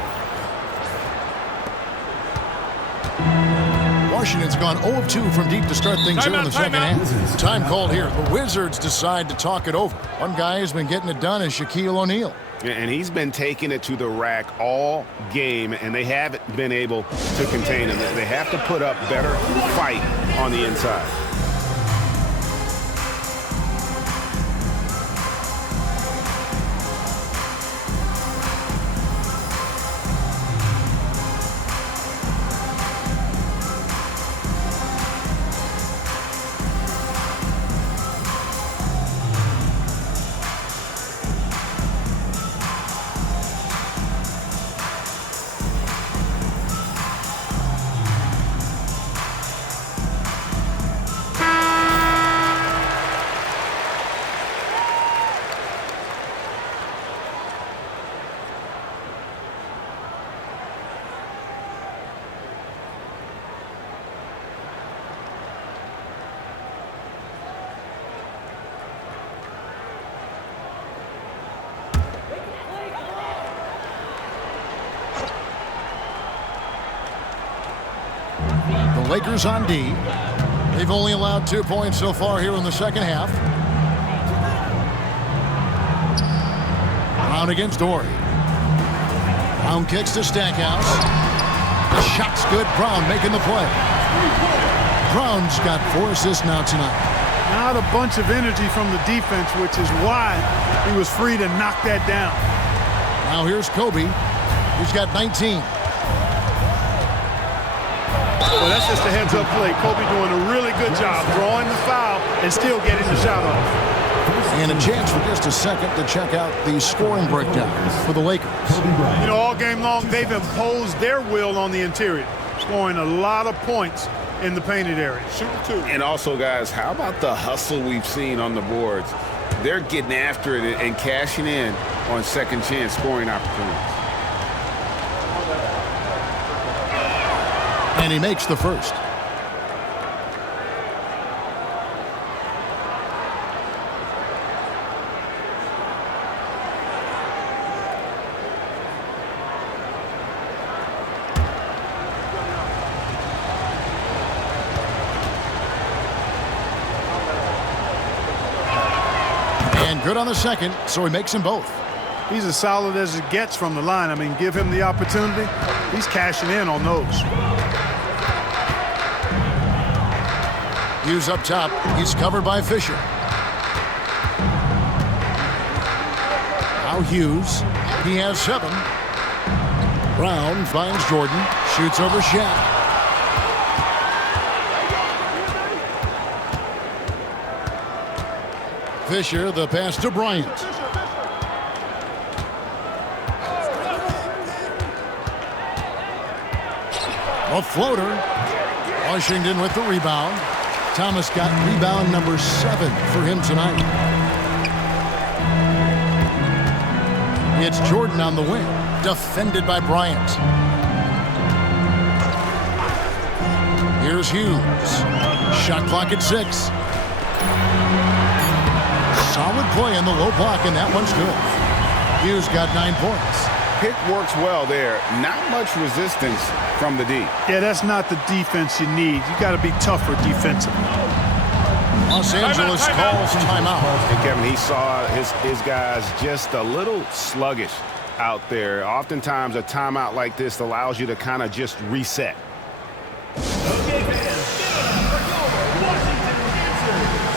Washington's gone 0 of 2 from deep to start things here in the second half. Time called here. The Wizards decide to talk it over. One guy has been getting it done is Shaquille O'Neal. And he's been taking it to the rack all game, and they haven't been able to contain him. They have to put up better fight on the inside. The Lakers on D. They've only allowed 2 points so far here in the second half. Brown against Ori. Brown kicks to Stackhouse. The shot's good. Brown making the play. Brown's got 4 assists now tonight. Not a bunch of energy from the defense, which is why he was free to knock that down. Now here's Kobe. He's got 19. Well, that's just a heads-up play. Kobe doing a really good job drawing the foul and still getting the shot off. And a chance for just a second to check out the scoring breakdown for the Lakers. You know, all game long, they've imposed their will on the interior, scoring a lot of points in the painted area. Shooting two. And also, guys, how about the hustle we've seen on the boards? They're getting after it and cashing in on second chance scoring opportunities. And he makes the first. And good on the second, so he makes them both. He's as solid as it gets from the line. I mean, give him the opportunity. He's cashing in on those. Hughes up top. He's covered by Fisher. Now Hughes. He has 7. Brown finds Jordan. Shoots over Shaq. Fisher, the pass to Bryant. A floater. Washington with the rebound. Thomas got rebound number 7 for him tonight. It's Jordan on the wing, defended by Bryant. Here's Hughes. Shot clock at 6. Solid play in the low block, and that one's good. Hughes got 9 points. Pick works well there. Not much resistance from the D. Yeah, that's not the defense you need. You got to be tougher defensively. Los Angeles calls timeout. And Kevin, he saw his guys just a little sluggish out there. Oftentimes a timeout like this allows you to kind of just reset. Okay, fans, give it up for your Washington Wizards.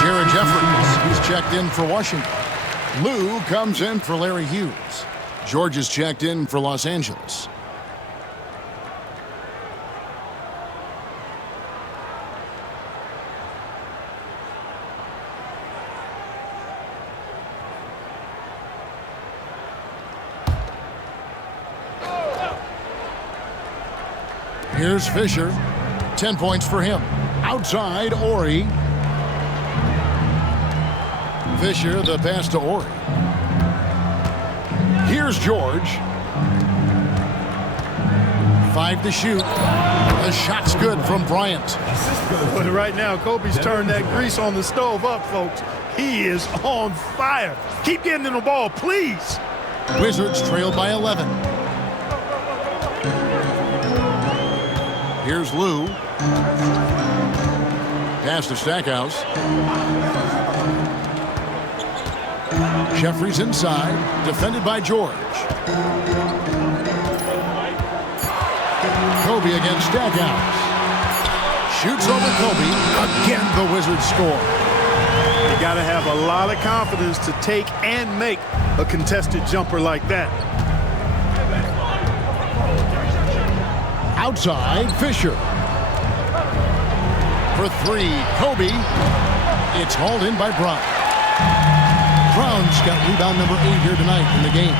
Jared Jeffries, he's checked in for Washington. Lou comes in for Larry Hughes. George is checked in for Los Angeles. Here's Fisher. 10 points for him. Outside, Ori. Fisher, the pass to Ori. Here's George. 5 to shoot. The shot's good from Bryant. But right now, Kobe's turned that grease on the stove up, folks. He is on fire. Keep getting in the ball, please. Wizards trailed by 11. Here's Lou. Pass to Stackhouse. Jeffries inside, defended by George. Kobe against Stackhouse. Shoots over Kobe. Again, the Wizards score. You got to have a lot of confidence to take and make a contested jumper like that. Outside, Fisher. For three, Kobe. It's hauled in by Brown. Brown's got rebound number 8 here tonight in the game.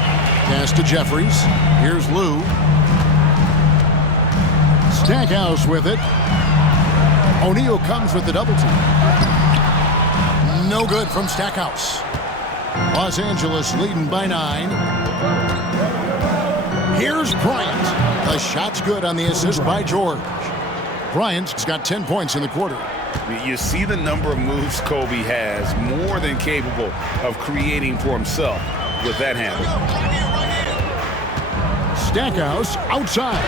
Pass to Jeffries. Here's Lou. Stackhouse with it. O'Neal comes with the double team. No good from Stackhouse. Los Angeles leading by 9. Here's Bryant. The shot's good on the assist by George. Bryant's got 10 points in the quarter. You see the number of moves Kobe has, more than capable of creating for himself with that handle. Stackhouse outside.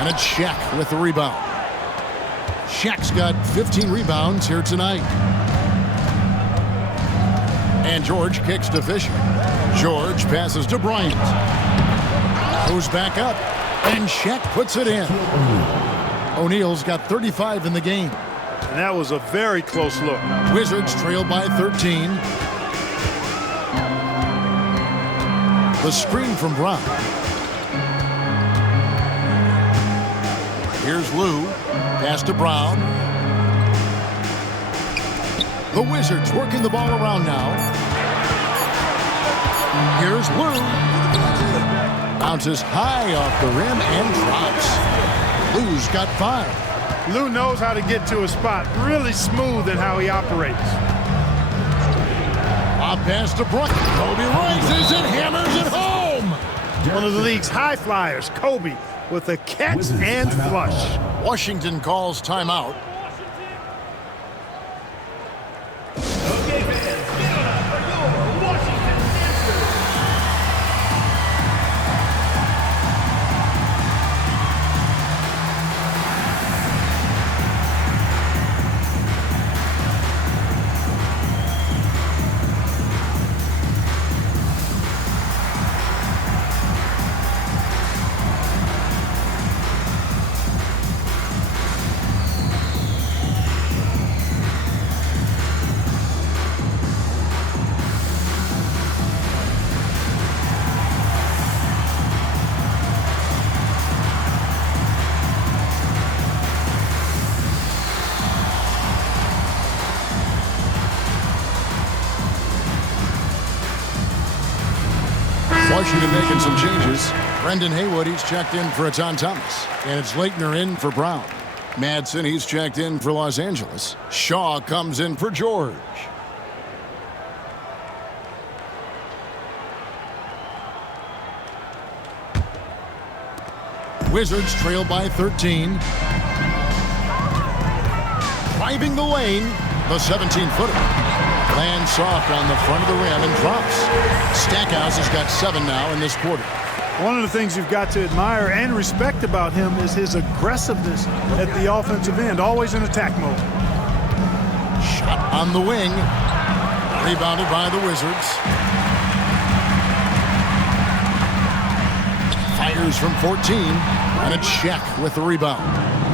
And it's Shaq with the rebound. Shaq's got 15 rebounds here tonight. And George kicks to Fisher. George passes to Bryant. Goes back up. And Shaq puts it in. O'Neal's got 35 in the game. And that was a very close look. Wizards trail by 13. The screen from Brown. Here's Lou. Pass to Brown. The Wizards working the ball around now. Here's Lou. Bounces high off the rim and drops. Lou's got 5. Lou knows how to get to a spot. Really smooth in how he operates. A pass to Bryant. Kobe rises and hammers it home. One of the league's high flyers, Kobe, with a catch and flush. Washington calls timeout. Okay, fans, get on up for your Washington answers. Washington making some changes. Brendan Haywood, he's checked in for Etan Thomas. And it's Leitner in for Brown. Madsen, he's checked in for Los Angeles. Shaw comes in for George. Wizards trail by 13. Driving the lane, the 17-footer. Lands soft on the front of the rim and drops. Stackhouse has got 7 now in this quarter. One of the things you've got to admire and respect about him is his aggressiveness at the offensive end, always in attack mode. Shot on the wing. Rebounded by the Wizards. Fires from 14. And it's Shaq with the rebound.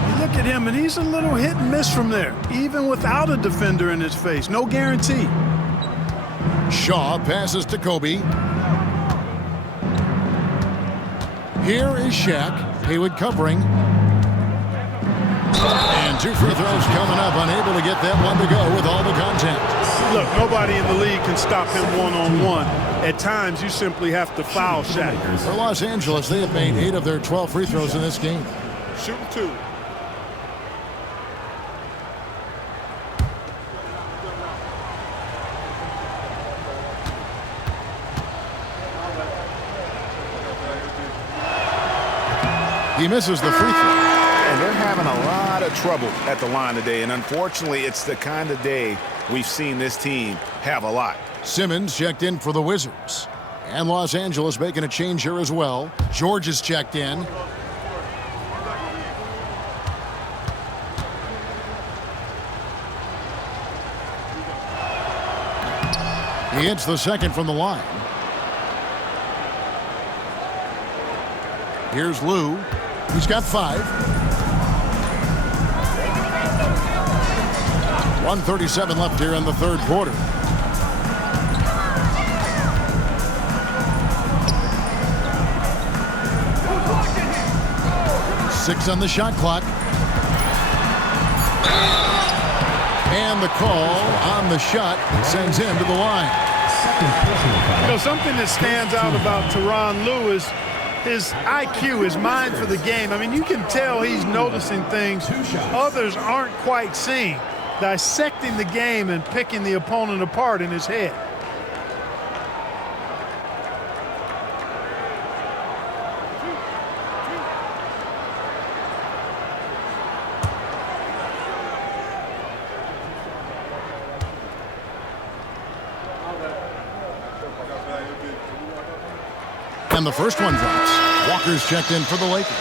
You look at him, and he's a little hit and miss from there, even without a defender in his face. No guarantee. Shaw passes to Kobe. Here is Shaq. Haywood covering. And 2 free throws coming up. Unable to get that one to go with all the contact. Look, nobody in the league can stop him one-on-one. At times, you simply have to foul Shaq. For Los Angeles, they have made 8 of their 12 free throws in this game. Shooting 2. He misses the free throw. And they're having a lot of trouble at the line today. And unfortunately, it's the kind of day we've seen this team have a lot. Simmons checked in for the Wizards. And Los Angeles making a change here as well. George is checked in. He hits the second from the line. Here's Lou. He's got 5. 1:37 left here in the third quarter. Six on the shot clock. And the call on the shot sends him to the line. You know, something that stands out about Tyronn Lue is his IQ, his mind for the game. I mean, you can tell he's noticing things others aren't quite seeing, dissecting the game and picking the opponent apart in his head. And the first one drops. Walker's checked in for the Lakers.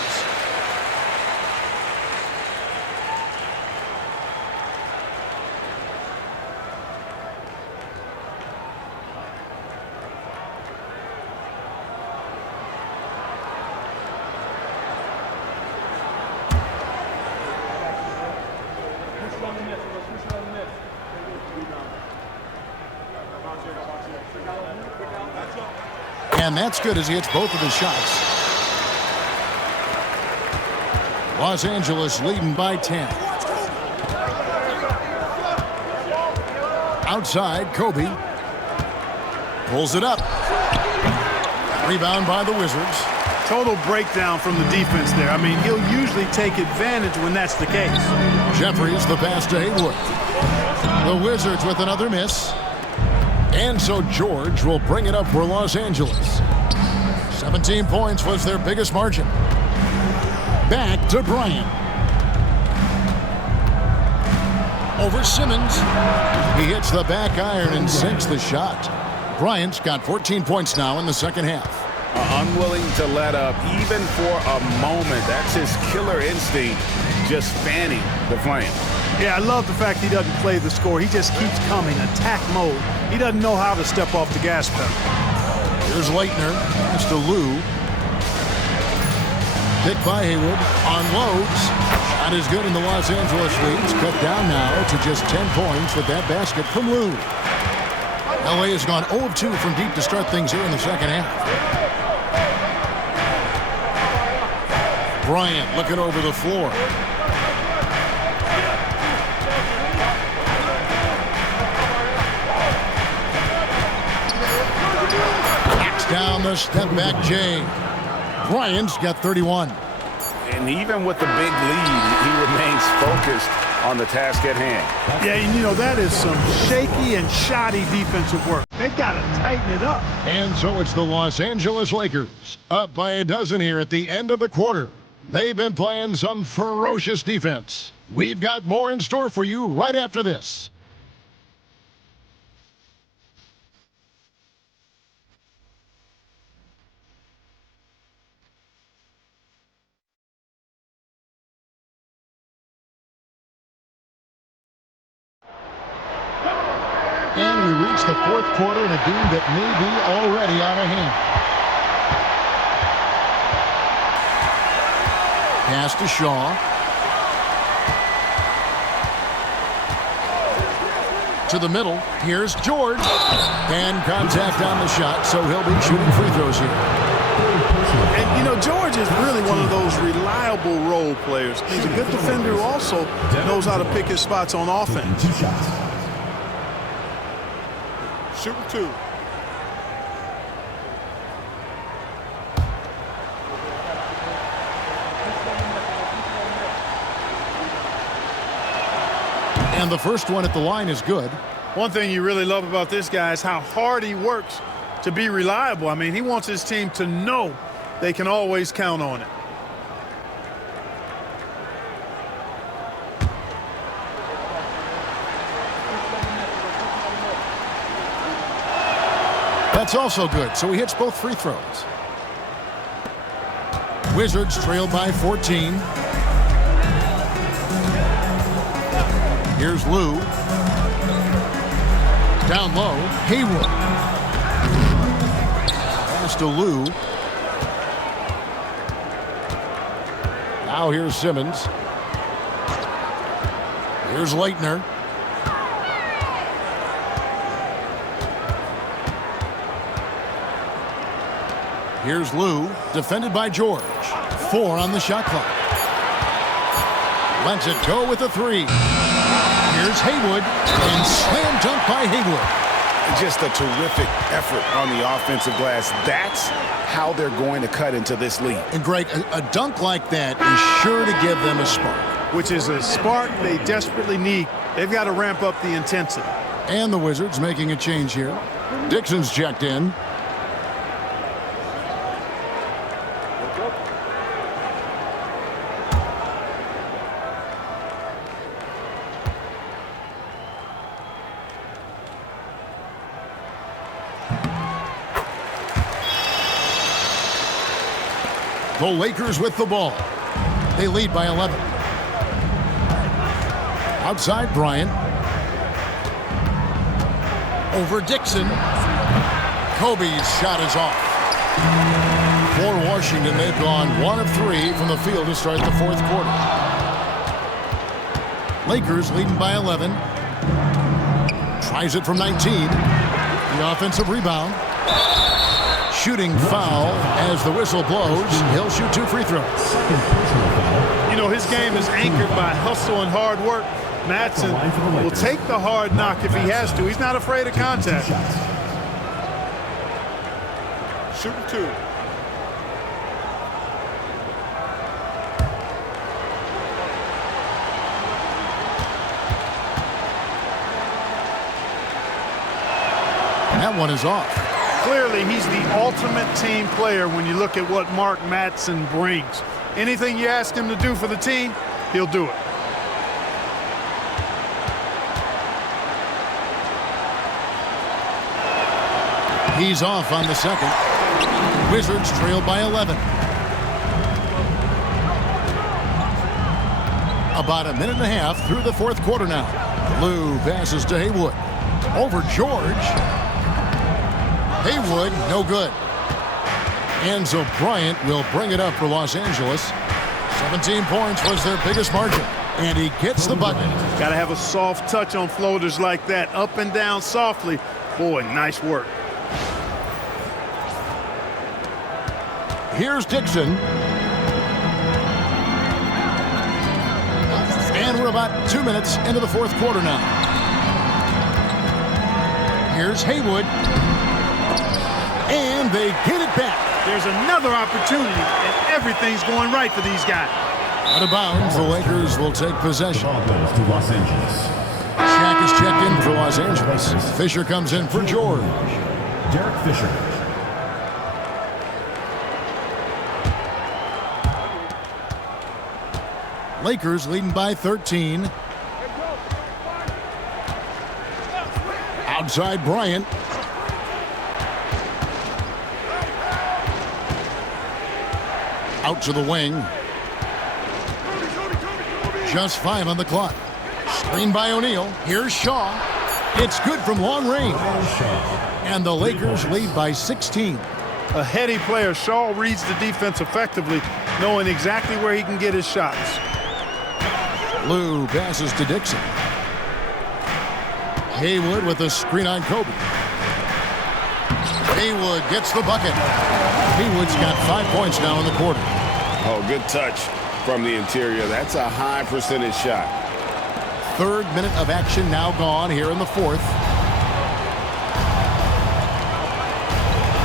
And that's good as he hits both of his shots. Los Angeles leading by 10. Outside, Kobe. Pulls it up. Rebound by the Wizards. Total breakdown from the defense there. I mean, he'll usually take advantage when that's the case. Jeffries the pass to Haywood. The Wizards with another miss. And so George will bring it up for Los Angeles. 17 points was their biggest margin. Back to Bryant. Over Simmons. He hits the back iron and sinks the shot. Bryant's got 14 points now in the second half. Unwilling to let up even for a moment. That's his killer instinct, just fanning the flame. Yeah, I love the fact he doesn't play the score. He just keeps coming, attack mode. He doesn't know how to step off the gas pedal. Here's Leitner. Pass to Lue. Pick by Haywood. Unloads. Shot is good in the Los Angeles leads. Cut down now to just 10 points with that basket from Lue. LA has gone 0 of 2 from deep to start things here in the second half. Bryant looking over the floor. Down the step back, Jay. Bryant's got 31. And even with the big lead, he remains focused on the task at hand. Yeah, and you know, that is some shaky and shoddy defensive work. They've got to tighten it up. And so it's the Los Angeles Lakers, up by a dozen here at the end of the quarter. They've been playing some ferocious defense. We've got more in store for you right after this. And we reach the fourth quarter in a game that may be already out of hand. Pass to Shaw. To the middle. Here's George. And contact on the shot, so he'll be shooting free throws here. And, you know, George is really one of those reliable role players. He's a good defender who also knows how to pick his spots on offense. Shooting two. And the first one at the line is good. One thing you really love about this guy is how hard he works to be reliable. I mean, he wants his team to know they can always count on it. That's also good, so he hits both free throws. Wizards trail by 14. Here's Lue. Down low, Haywood. Pass to Lue. Now here's Simmons. Here's Leitner. Here's Lou, defended by George. 4 on the shot clock. Lets it go with a 3. Here's Haywood, and slam dunk by Haywood. Just a terrific effort on the offensive glass. That's how they're going to cut into this lead. And Greg, a dunk like that is sure to give them a spark. Which is a spark they desperately need. They've got to ramp up the intensity. And the Wizards making a change here. Dixon's checked in. The Lakers with the ball. They lead by 11. Outside Bryant. Over Dixon. Kobe's shot is off. For Washington, they've gone 1 of 3 from the field to start the 4th quarter. Lakers leading by 11. Tries it from 19. The offensive rebound. Shooting foul as the whistle blows. He'll shoot 2 free throws. You know, his game is anchored by hustle and hard work. Matson will take the hard knock if he has to. He's not afraid of contact. Shooting 2. That one is off. Clearly, he's the ultimate team player when you look at what Mark Matson brings. Anything you ask him to do for the team, he'll do it. He's off on the second. Wizards trail by 11. About a minute and a half through the 4th quarter now. Lou passes to Haywood. Over George. Haywood, no good. Enzo Bryant will bring it up for Los Angeles. 17 points was their biggest margin. And he gets the bucket. Got to have a soft touch on floaters like that. Up and down softly. Boy, nice work. Here's Dixon. And we're about 2 minutes into the 4th quarter now. Here's Haywood. And they get it back. There's another opportunity, and everything's going right for these guys. Out of bounds, the Lakers will take possession. Ball goes to Los Angeles. Shaq is checked in for Los Angeles. Fisher comes in for George. Derek Fisher. Lakers leading by 13. Outside Bryant. Out to the wing. Just 5 on the clock. Screen by O'Neal. Here's Shaw. It's good from long range. And the Lakers lead by 16. A heady player, Shaw reads the defense effectively, knowing exactly where he can get his shots. Lou passes to Dixon. Haywood with a screen on Kobe. Haywood gets the bucket. Haywood's got 5 points now in the quarter. Oh, good touch from the interior. That's a high percentage shot. 3rd minute of action now gone here in the 4th.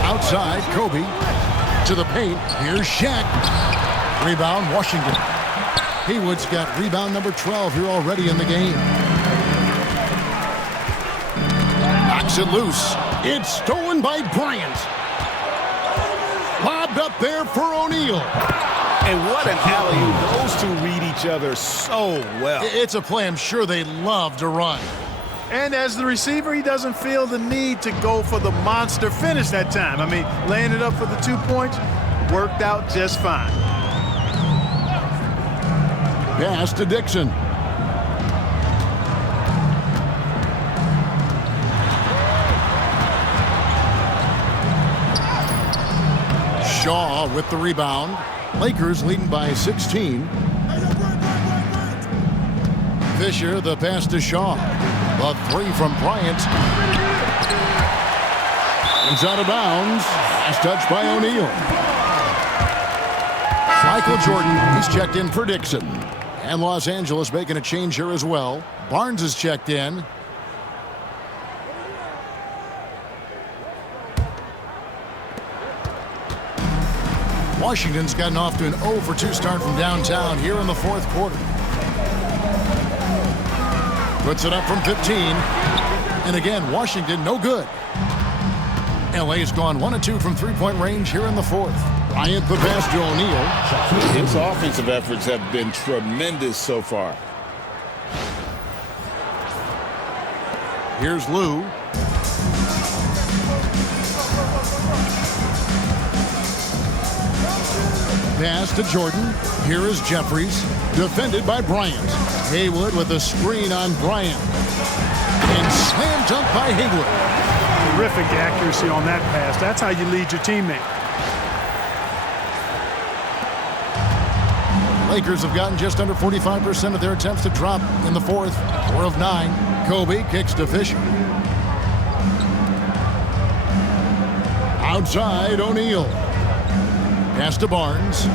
Outside, Kobe to the paint. Here's Shaq. Rebound, Washington. Haywood's got rebound number 12 here already in the game. Knocks it loose. It's stolen by Bryant. Lobbed up there for O'Neal. And what an alley-oop. Those two read each other so well. It's a play I'm sure they love to run. And as the receiver, he doesn't feel the need to go for the monster finish that time. I mean, laying it up for the 2 points worked out just fine. Pass to Dixon. Shaw with the rebound. Lakers leading by 16. Fisher, the pass to Shaw. The 3 from Bryant. It's out of bounds. Last touch by O'Neal. Michael Jordan, he's checked in for Dixon. And Los Angeles making a change here as well. Barnes is checked in. Washington's gotten off to an 0 for 2 start from downtown here in the fourth quarter. Puts it up from 15. And again, Washington no good. LA's gone 1 of 2 from three-point range here in the fourth. Bryant the pass to O'Neal. His offensive efforts have been tremendous so far. Here's Lou. Pass to Jordan. Here is Jeffries. Defended by Bryant. Haywood with a screen on Bryant. And slam dunk by Haywood. Terrific accuracy on that pass. That's how you lead your teammate. Lakers have gotten just under 45% of their attempts to drop in the fourth. 4 of 9. Kobe kicks to Fisher. Outside, O'Neal. Pass to Barnes.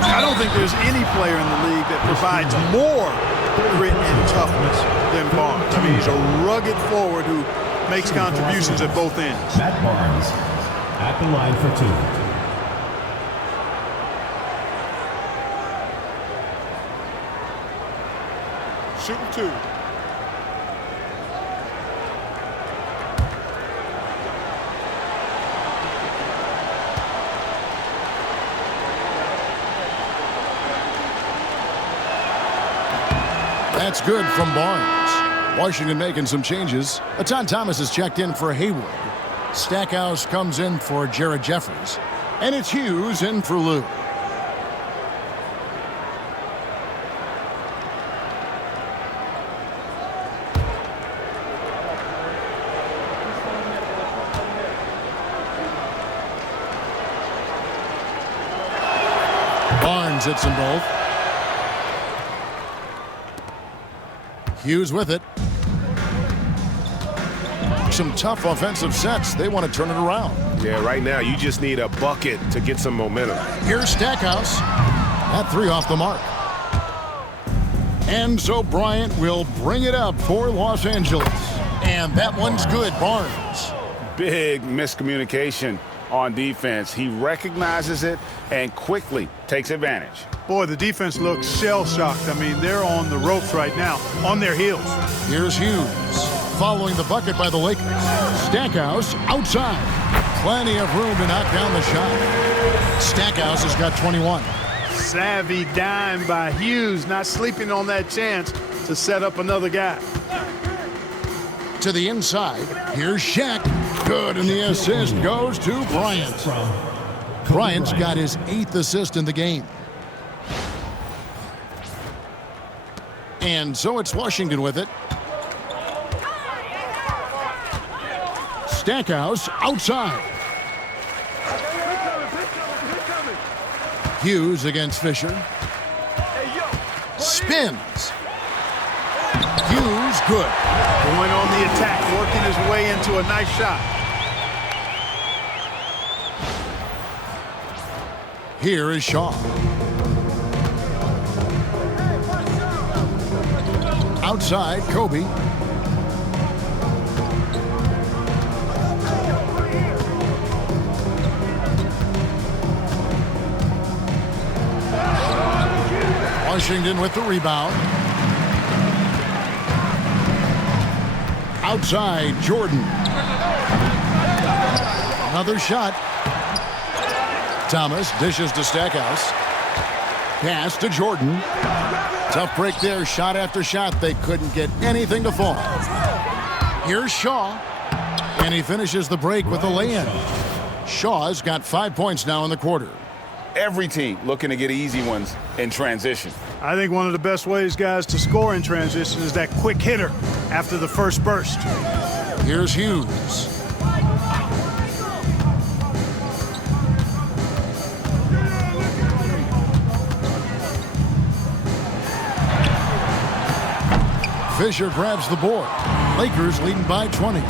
I don't think there's any player in the league that provides more grit and toughness than Barnes. I mean, he's a rugged forward who makes contributions at both ends. Matt Barnes at the line for 2. Shooting 2. That's good from Barnes. Washington making some changes. Atan Thomas is checked in for Haywood. Stackhouse comes in for Jared Jeffries. And it's Hughes in for Lou. Barnes hits them both. Hughes with it. Some tough offensive sets. They want to turn it around. Yeah, right now you just need a bucket to get some momentum. Here's Stackhouse. That 3 off the mark. And so Bryant will bring it up for Los Angeles. And that one's good, Barnes. Big miscommunication on defense. He recognizes it and quickly takes advantage. Boy, the defense looks shell-shocked. I mean, they're on the ropes right now, on their heels. Here's Hughes, following the bucket by the Lakers. Stackhouse outside. Plenty of room to knock down the shot. Stackhouse has got 21. Savvy dime by Hughes, not sleeping on that chance to set up another guy. To the inside, here's Shaq. Good, and the assist goes to Bryant. Bryant's got his 8th assist in the game. And so it's Washington with it. Stackhouse outside. Hughes against Fisher. Spins. Hughes good. Going on the attack, working his way into a nice shot. Here is Shaw. Outside, Kobe. Washington with the rebound. Outside, Jordan. Another shot. Thomas dishes to Stackhouse. Pass to Jordan. Tough break there, shot after shot. They couldn't get anything to fall. Here's Shaw. And he finishes the break with a lay-in. Shaw's got 5 points now in the quarter. Every team looking to get easy ones in transition. I think one of the best ways, guys, to score in transition is that quick hitter after the first burst. Here's Hughes. Fisher grabs the board. Lakers leading by 20.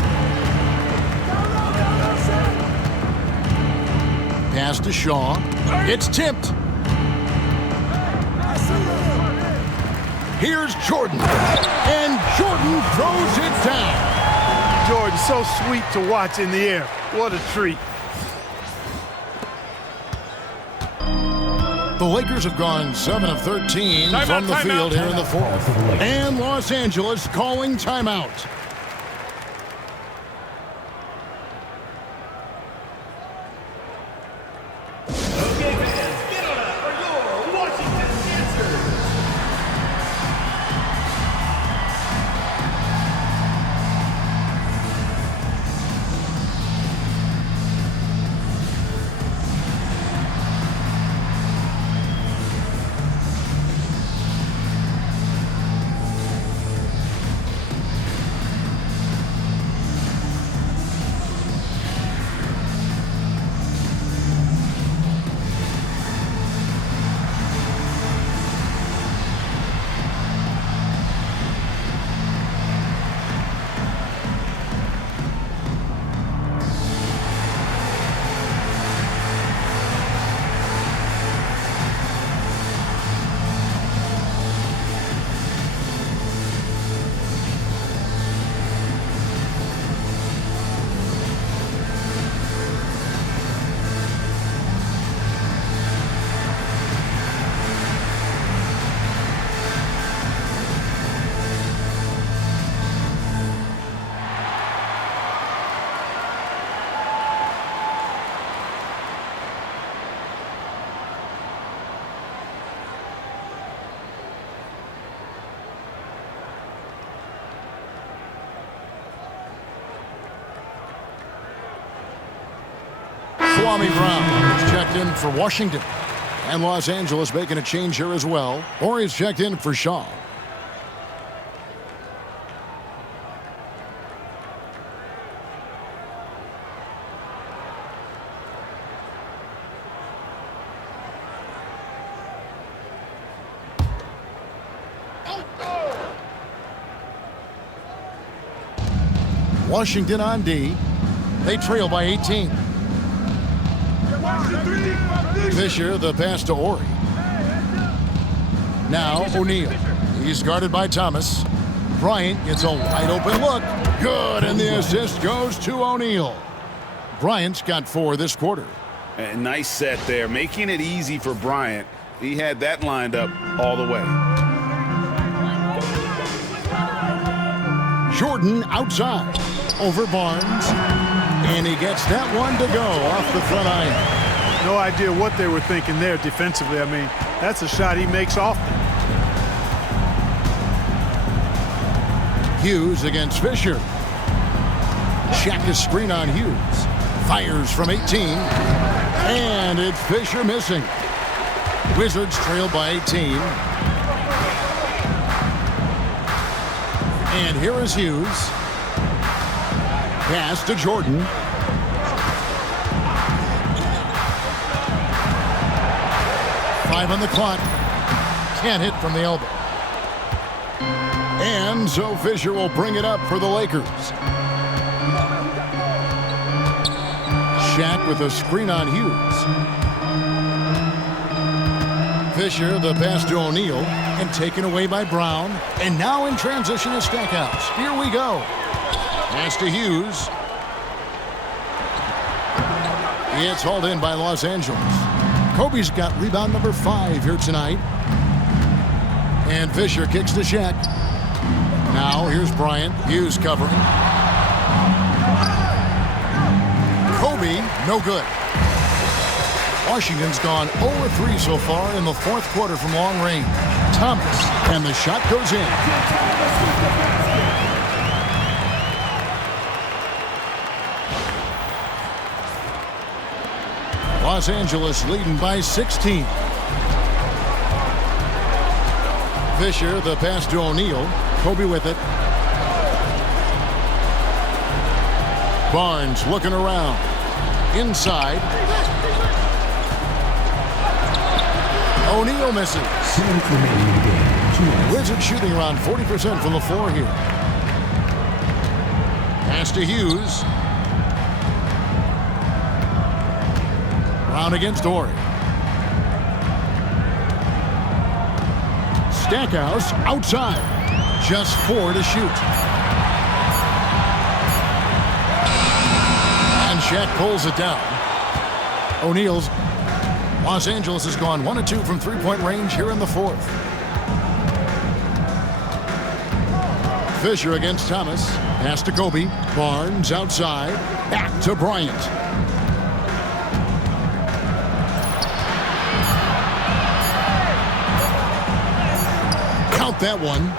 Pass to Shaw. It's tipped. Here's Jordan. And Jordan throws it down. Jordan, so sweet to watch in the air. What a treat. The Lakers have gone 7 of 13 from the field here in the fourth. And Los Angeles calling timeout. Okay, fans, get on up for your Washington answers. Kwame Brown is checked in for Washington. And Los Angeles making a change here as well. Or he's checked in for Shaw. Washington on D. They trail by 18. Fisher, the pass to Ori. Now O'Neal. He's guarded by Thomas. Bryant gets a wide open look. Good, and the assist goes to O'Neal. Bryant's got 4 this quarter. A nice set there, making it easy for Bryant. He had that lined up all the way. Jordan outside. Over Barnes. And he gets that one to go off the front iron. No idea what they were thinking there defensively. I mean, that's a shot he makes often. Hughes against Fisher. Shaq is screen on Hughes. Fires from 18. And it's Fisher missing. Wizards trail by 18. And here is Hughes. Pass to Jordan. Five on the clock. Can't hit from the elbow. And so Fisher will bring it up for the Lakers. Shaq with a screen on Hughes. Fisher, the pass to O'Neal, and taken away by Brown. And now in transition is Stackhouse. Here we go. Pass to Hughes. It's hauled in by Los Angeles. Kobe's got rebound number 5 here tonight. And Fisher kicks to Shaq. Now here's Bryant. Hughes covering. Kobe, no good. Washington's gone 0-3 so far in the fourth quarter from long range. Thomas, and the shot goes in. Los Angeles leading by 16. Fisher, the pass to O'Neal. Kobe with it. Barnes looking around. Inside. O'Neal misses. Wizards shooting around 40% from the floor here. Pass to Hughes. Brown against Dory. Stackhouse outside. Just 4 to shoot. And Shaq pulls it down. O'Neal's. Los Angeles has gone 1 of 2 from three-point range here in the fourth. Fisher against Thomas. Pass to Kobe. Barnes outside. Back to Bryant. Count that one.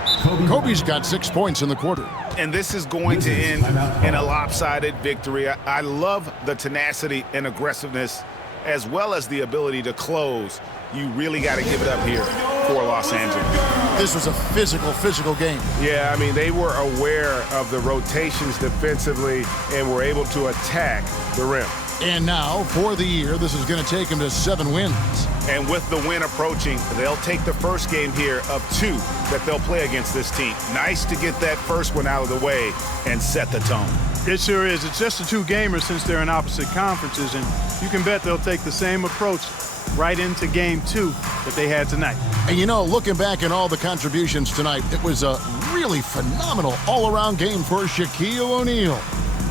Kobe's got 6 points in the quarter. And this is going to end in a lopsided victory. I love the tenacity and aggressiveness as well as the ability to close. You really got to give it up here for Los Angeles. This was a physical game. Yeah, I mean, they were aware of the rotations defensively and were able to attack the rim. And now, for the year, this is going to take them to 7 wins. And with the win approaching, they'll take the first game here of 2 that they'll play against this team. Nice to get that first one out of the way and set the tone. It sure is. It's just a 2-gamer since they're in opposite conferences, and you can bet they'll take the same approach right into game 2 that they had tonight. And you know, looking back at all the contributions tonight, it was a really phenomenal all-around game for Shaquille O'Neal.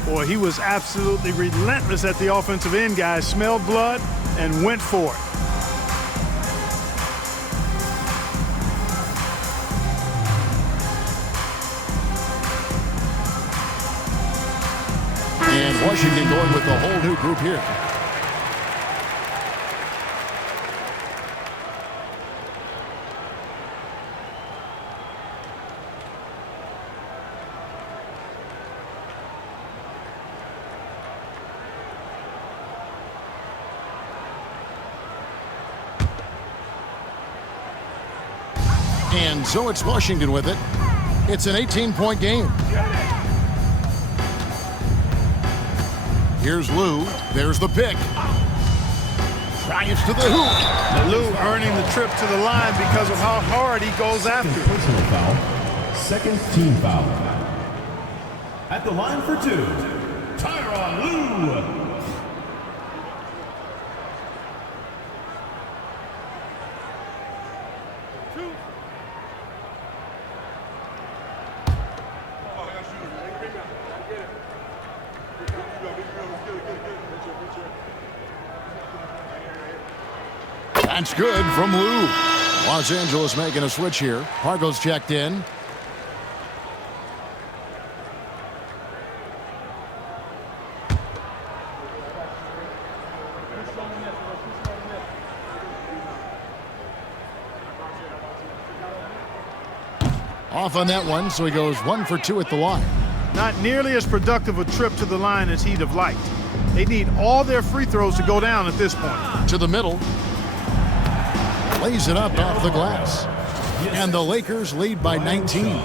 Boy, he was absolutely relentless at the offensive end, guys. Smelled blood and went for it. And Washington going with a whole new group here. And so it's Washington with it. It's an 18-point game. Here's Lou. There's the pick. Drives to the hoop. Lou earning the trip to the line because of how hard he goes after it. Personal foul. Second team foul. At the line for 2, Tyronn Lue. That's good from Lou. Los Angeles making a switch here. Hargo's checked in. Off on that one, so he goes 1 for 2 at the line. Not nearly as productive a trip to the line as he'd have liked. They need all their free throws to go down at this point. To the middle. Lays it up off the glass. And the Lakers lead by 19.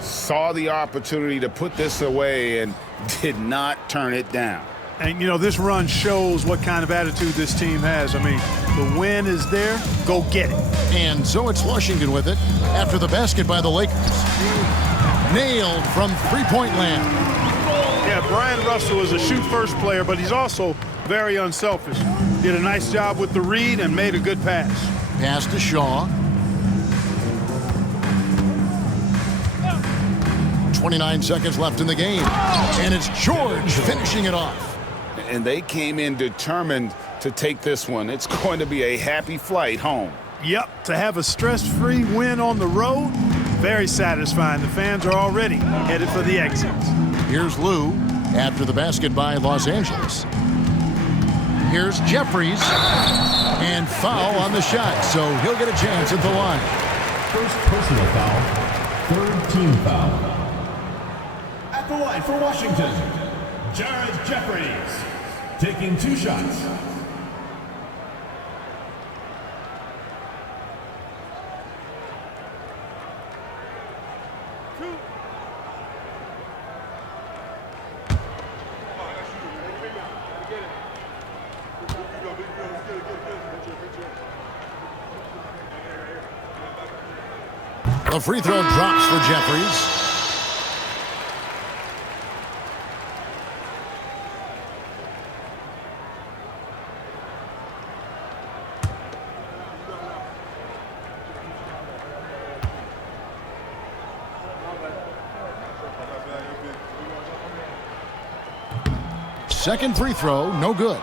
Saw the opportunity to put this away and did not turn it down. And, you know, this run shows what kind of attitude this team has. I mean, the win is there. Go get it. And so it's Washington with it after the basket by the Lakers. Nailed from three-point land. Yeah, Brian Russell is a shoot-first player, but he's also very unselfish. Did a nice job with the read and made a good pass. Pass to Shaw. 29 seconds left in the game. And it's George finishing it off. And they came in determined to take this one. It's going to be a happy flight home. Yep, to have a stress-free win on the road, very satisfying. The fans are already headed for the exits. Here's Lou after the basket by Los Angeles. Here's Jeffries. And foul on the shot, so he'll get a chance at the line. First personal foul. Third team foul. At the line for Washington, Jared Jeffries. Taking 2 shots. The free throw drops for Jeffries. second free throw, no good.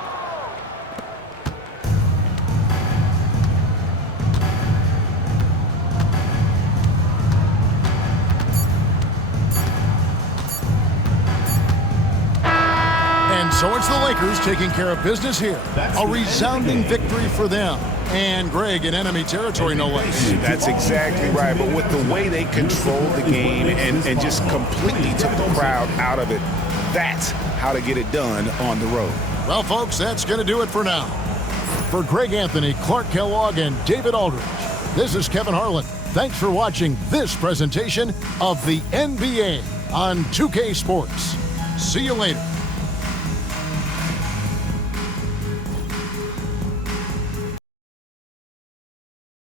And so it's the Lakers taking care of business here. A resounding victory for them. And Greg in enemy territory, no less. That's exactly right. But with the way they controlled the game and just completely took the crowd out of it, that's how to get it done on the road. Well, folks, that's going to do it for now. For Greg Anthony, Clark Kellogg, and David Aldridge, this is Kevin Harlan. Thanks for watching this presentation of the NBA on 2K Sports. See you later.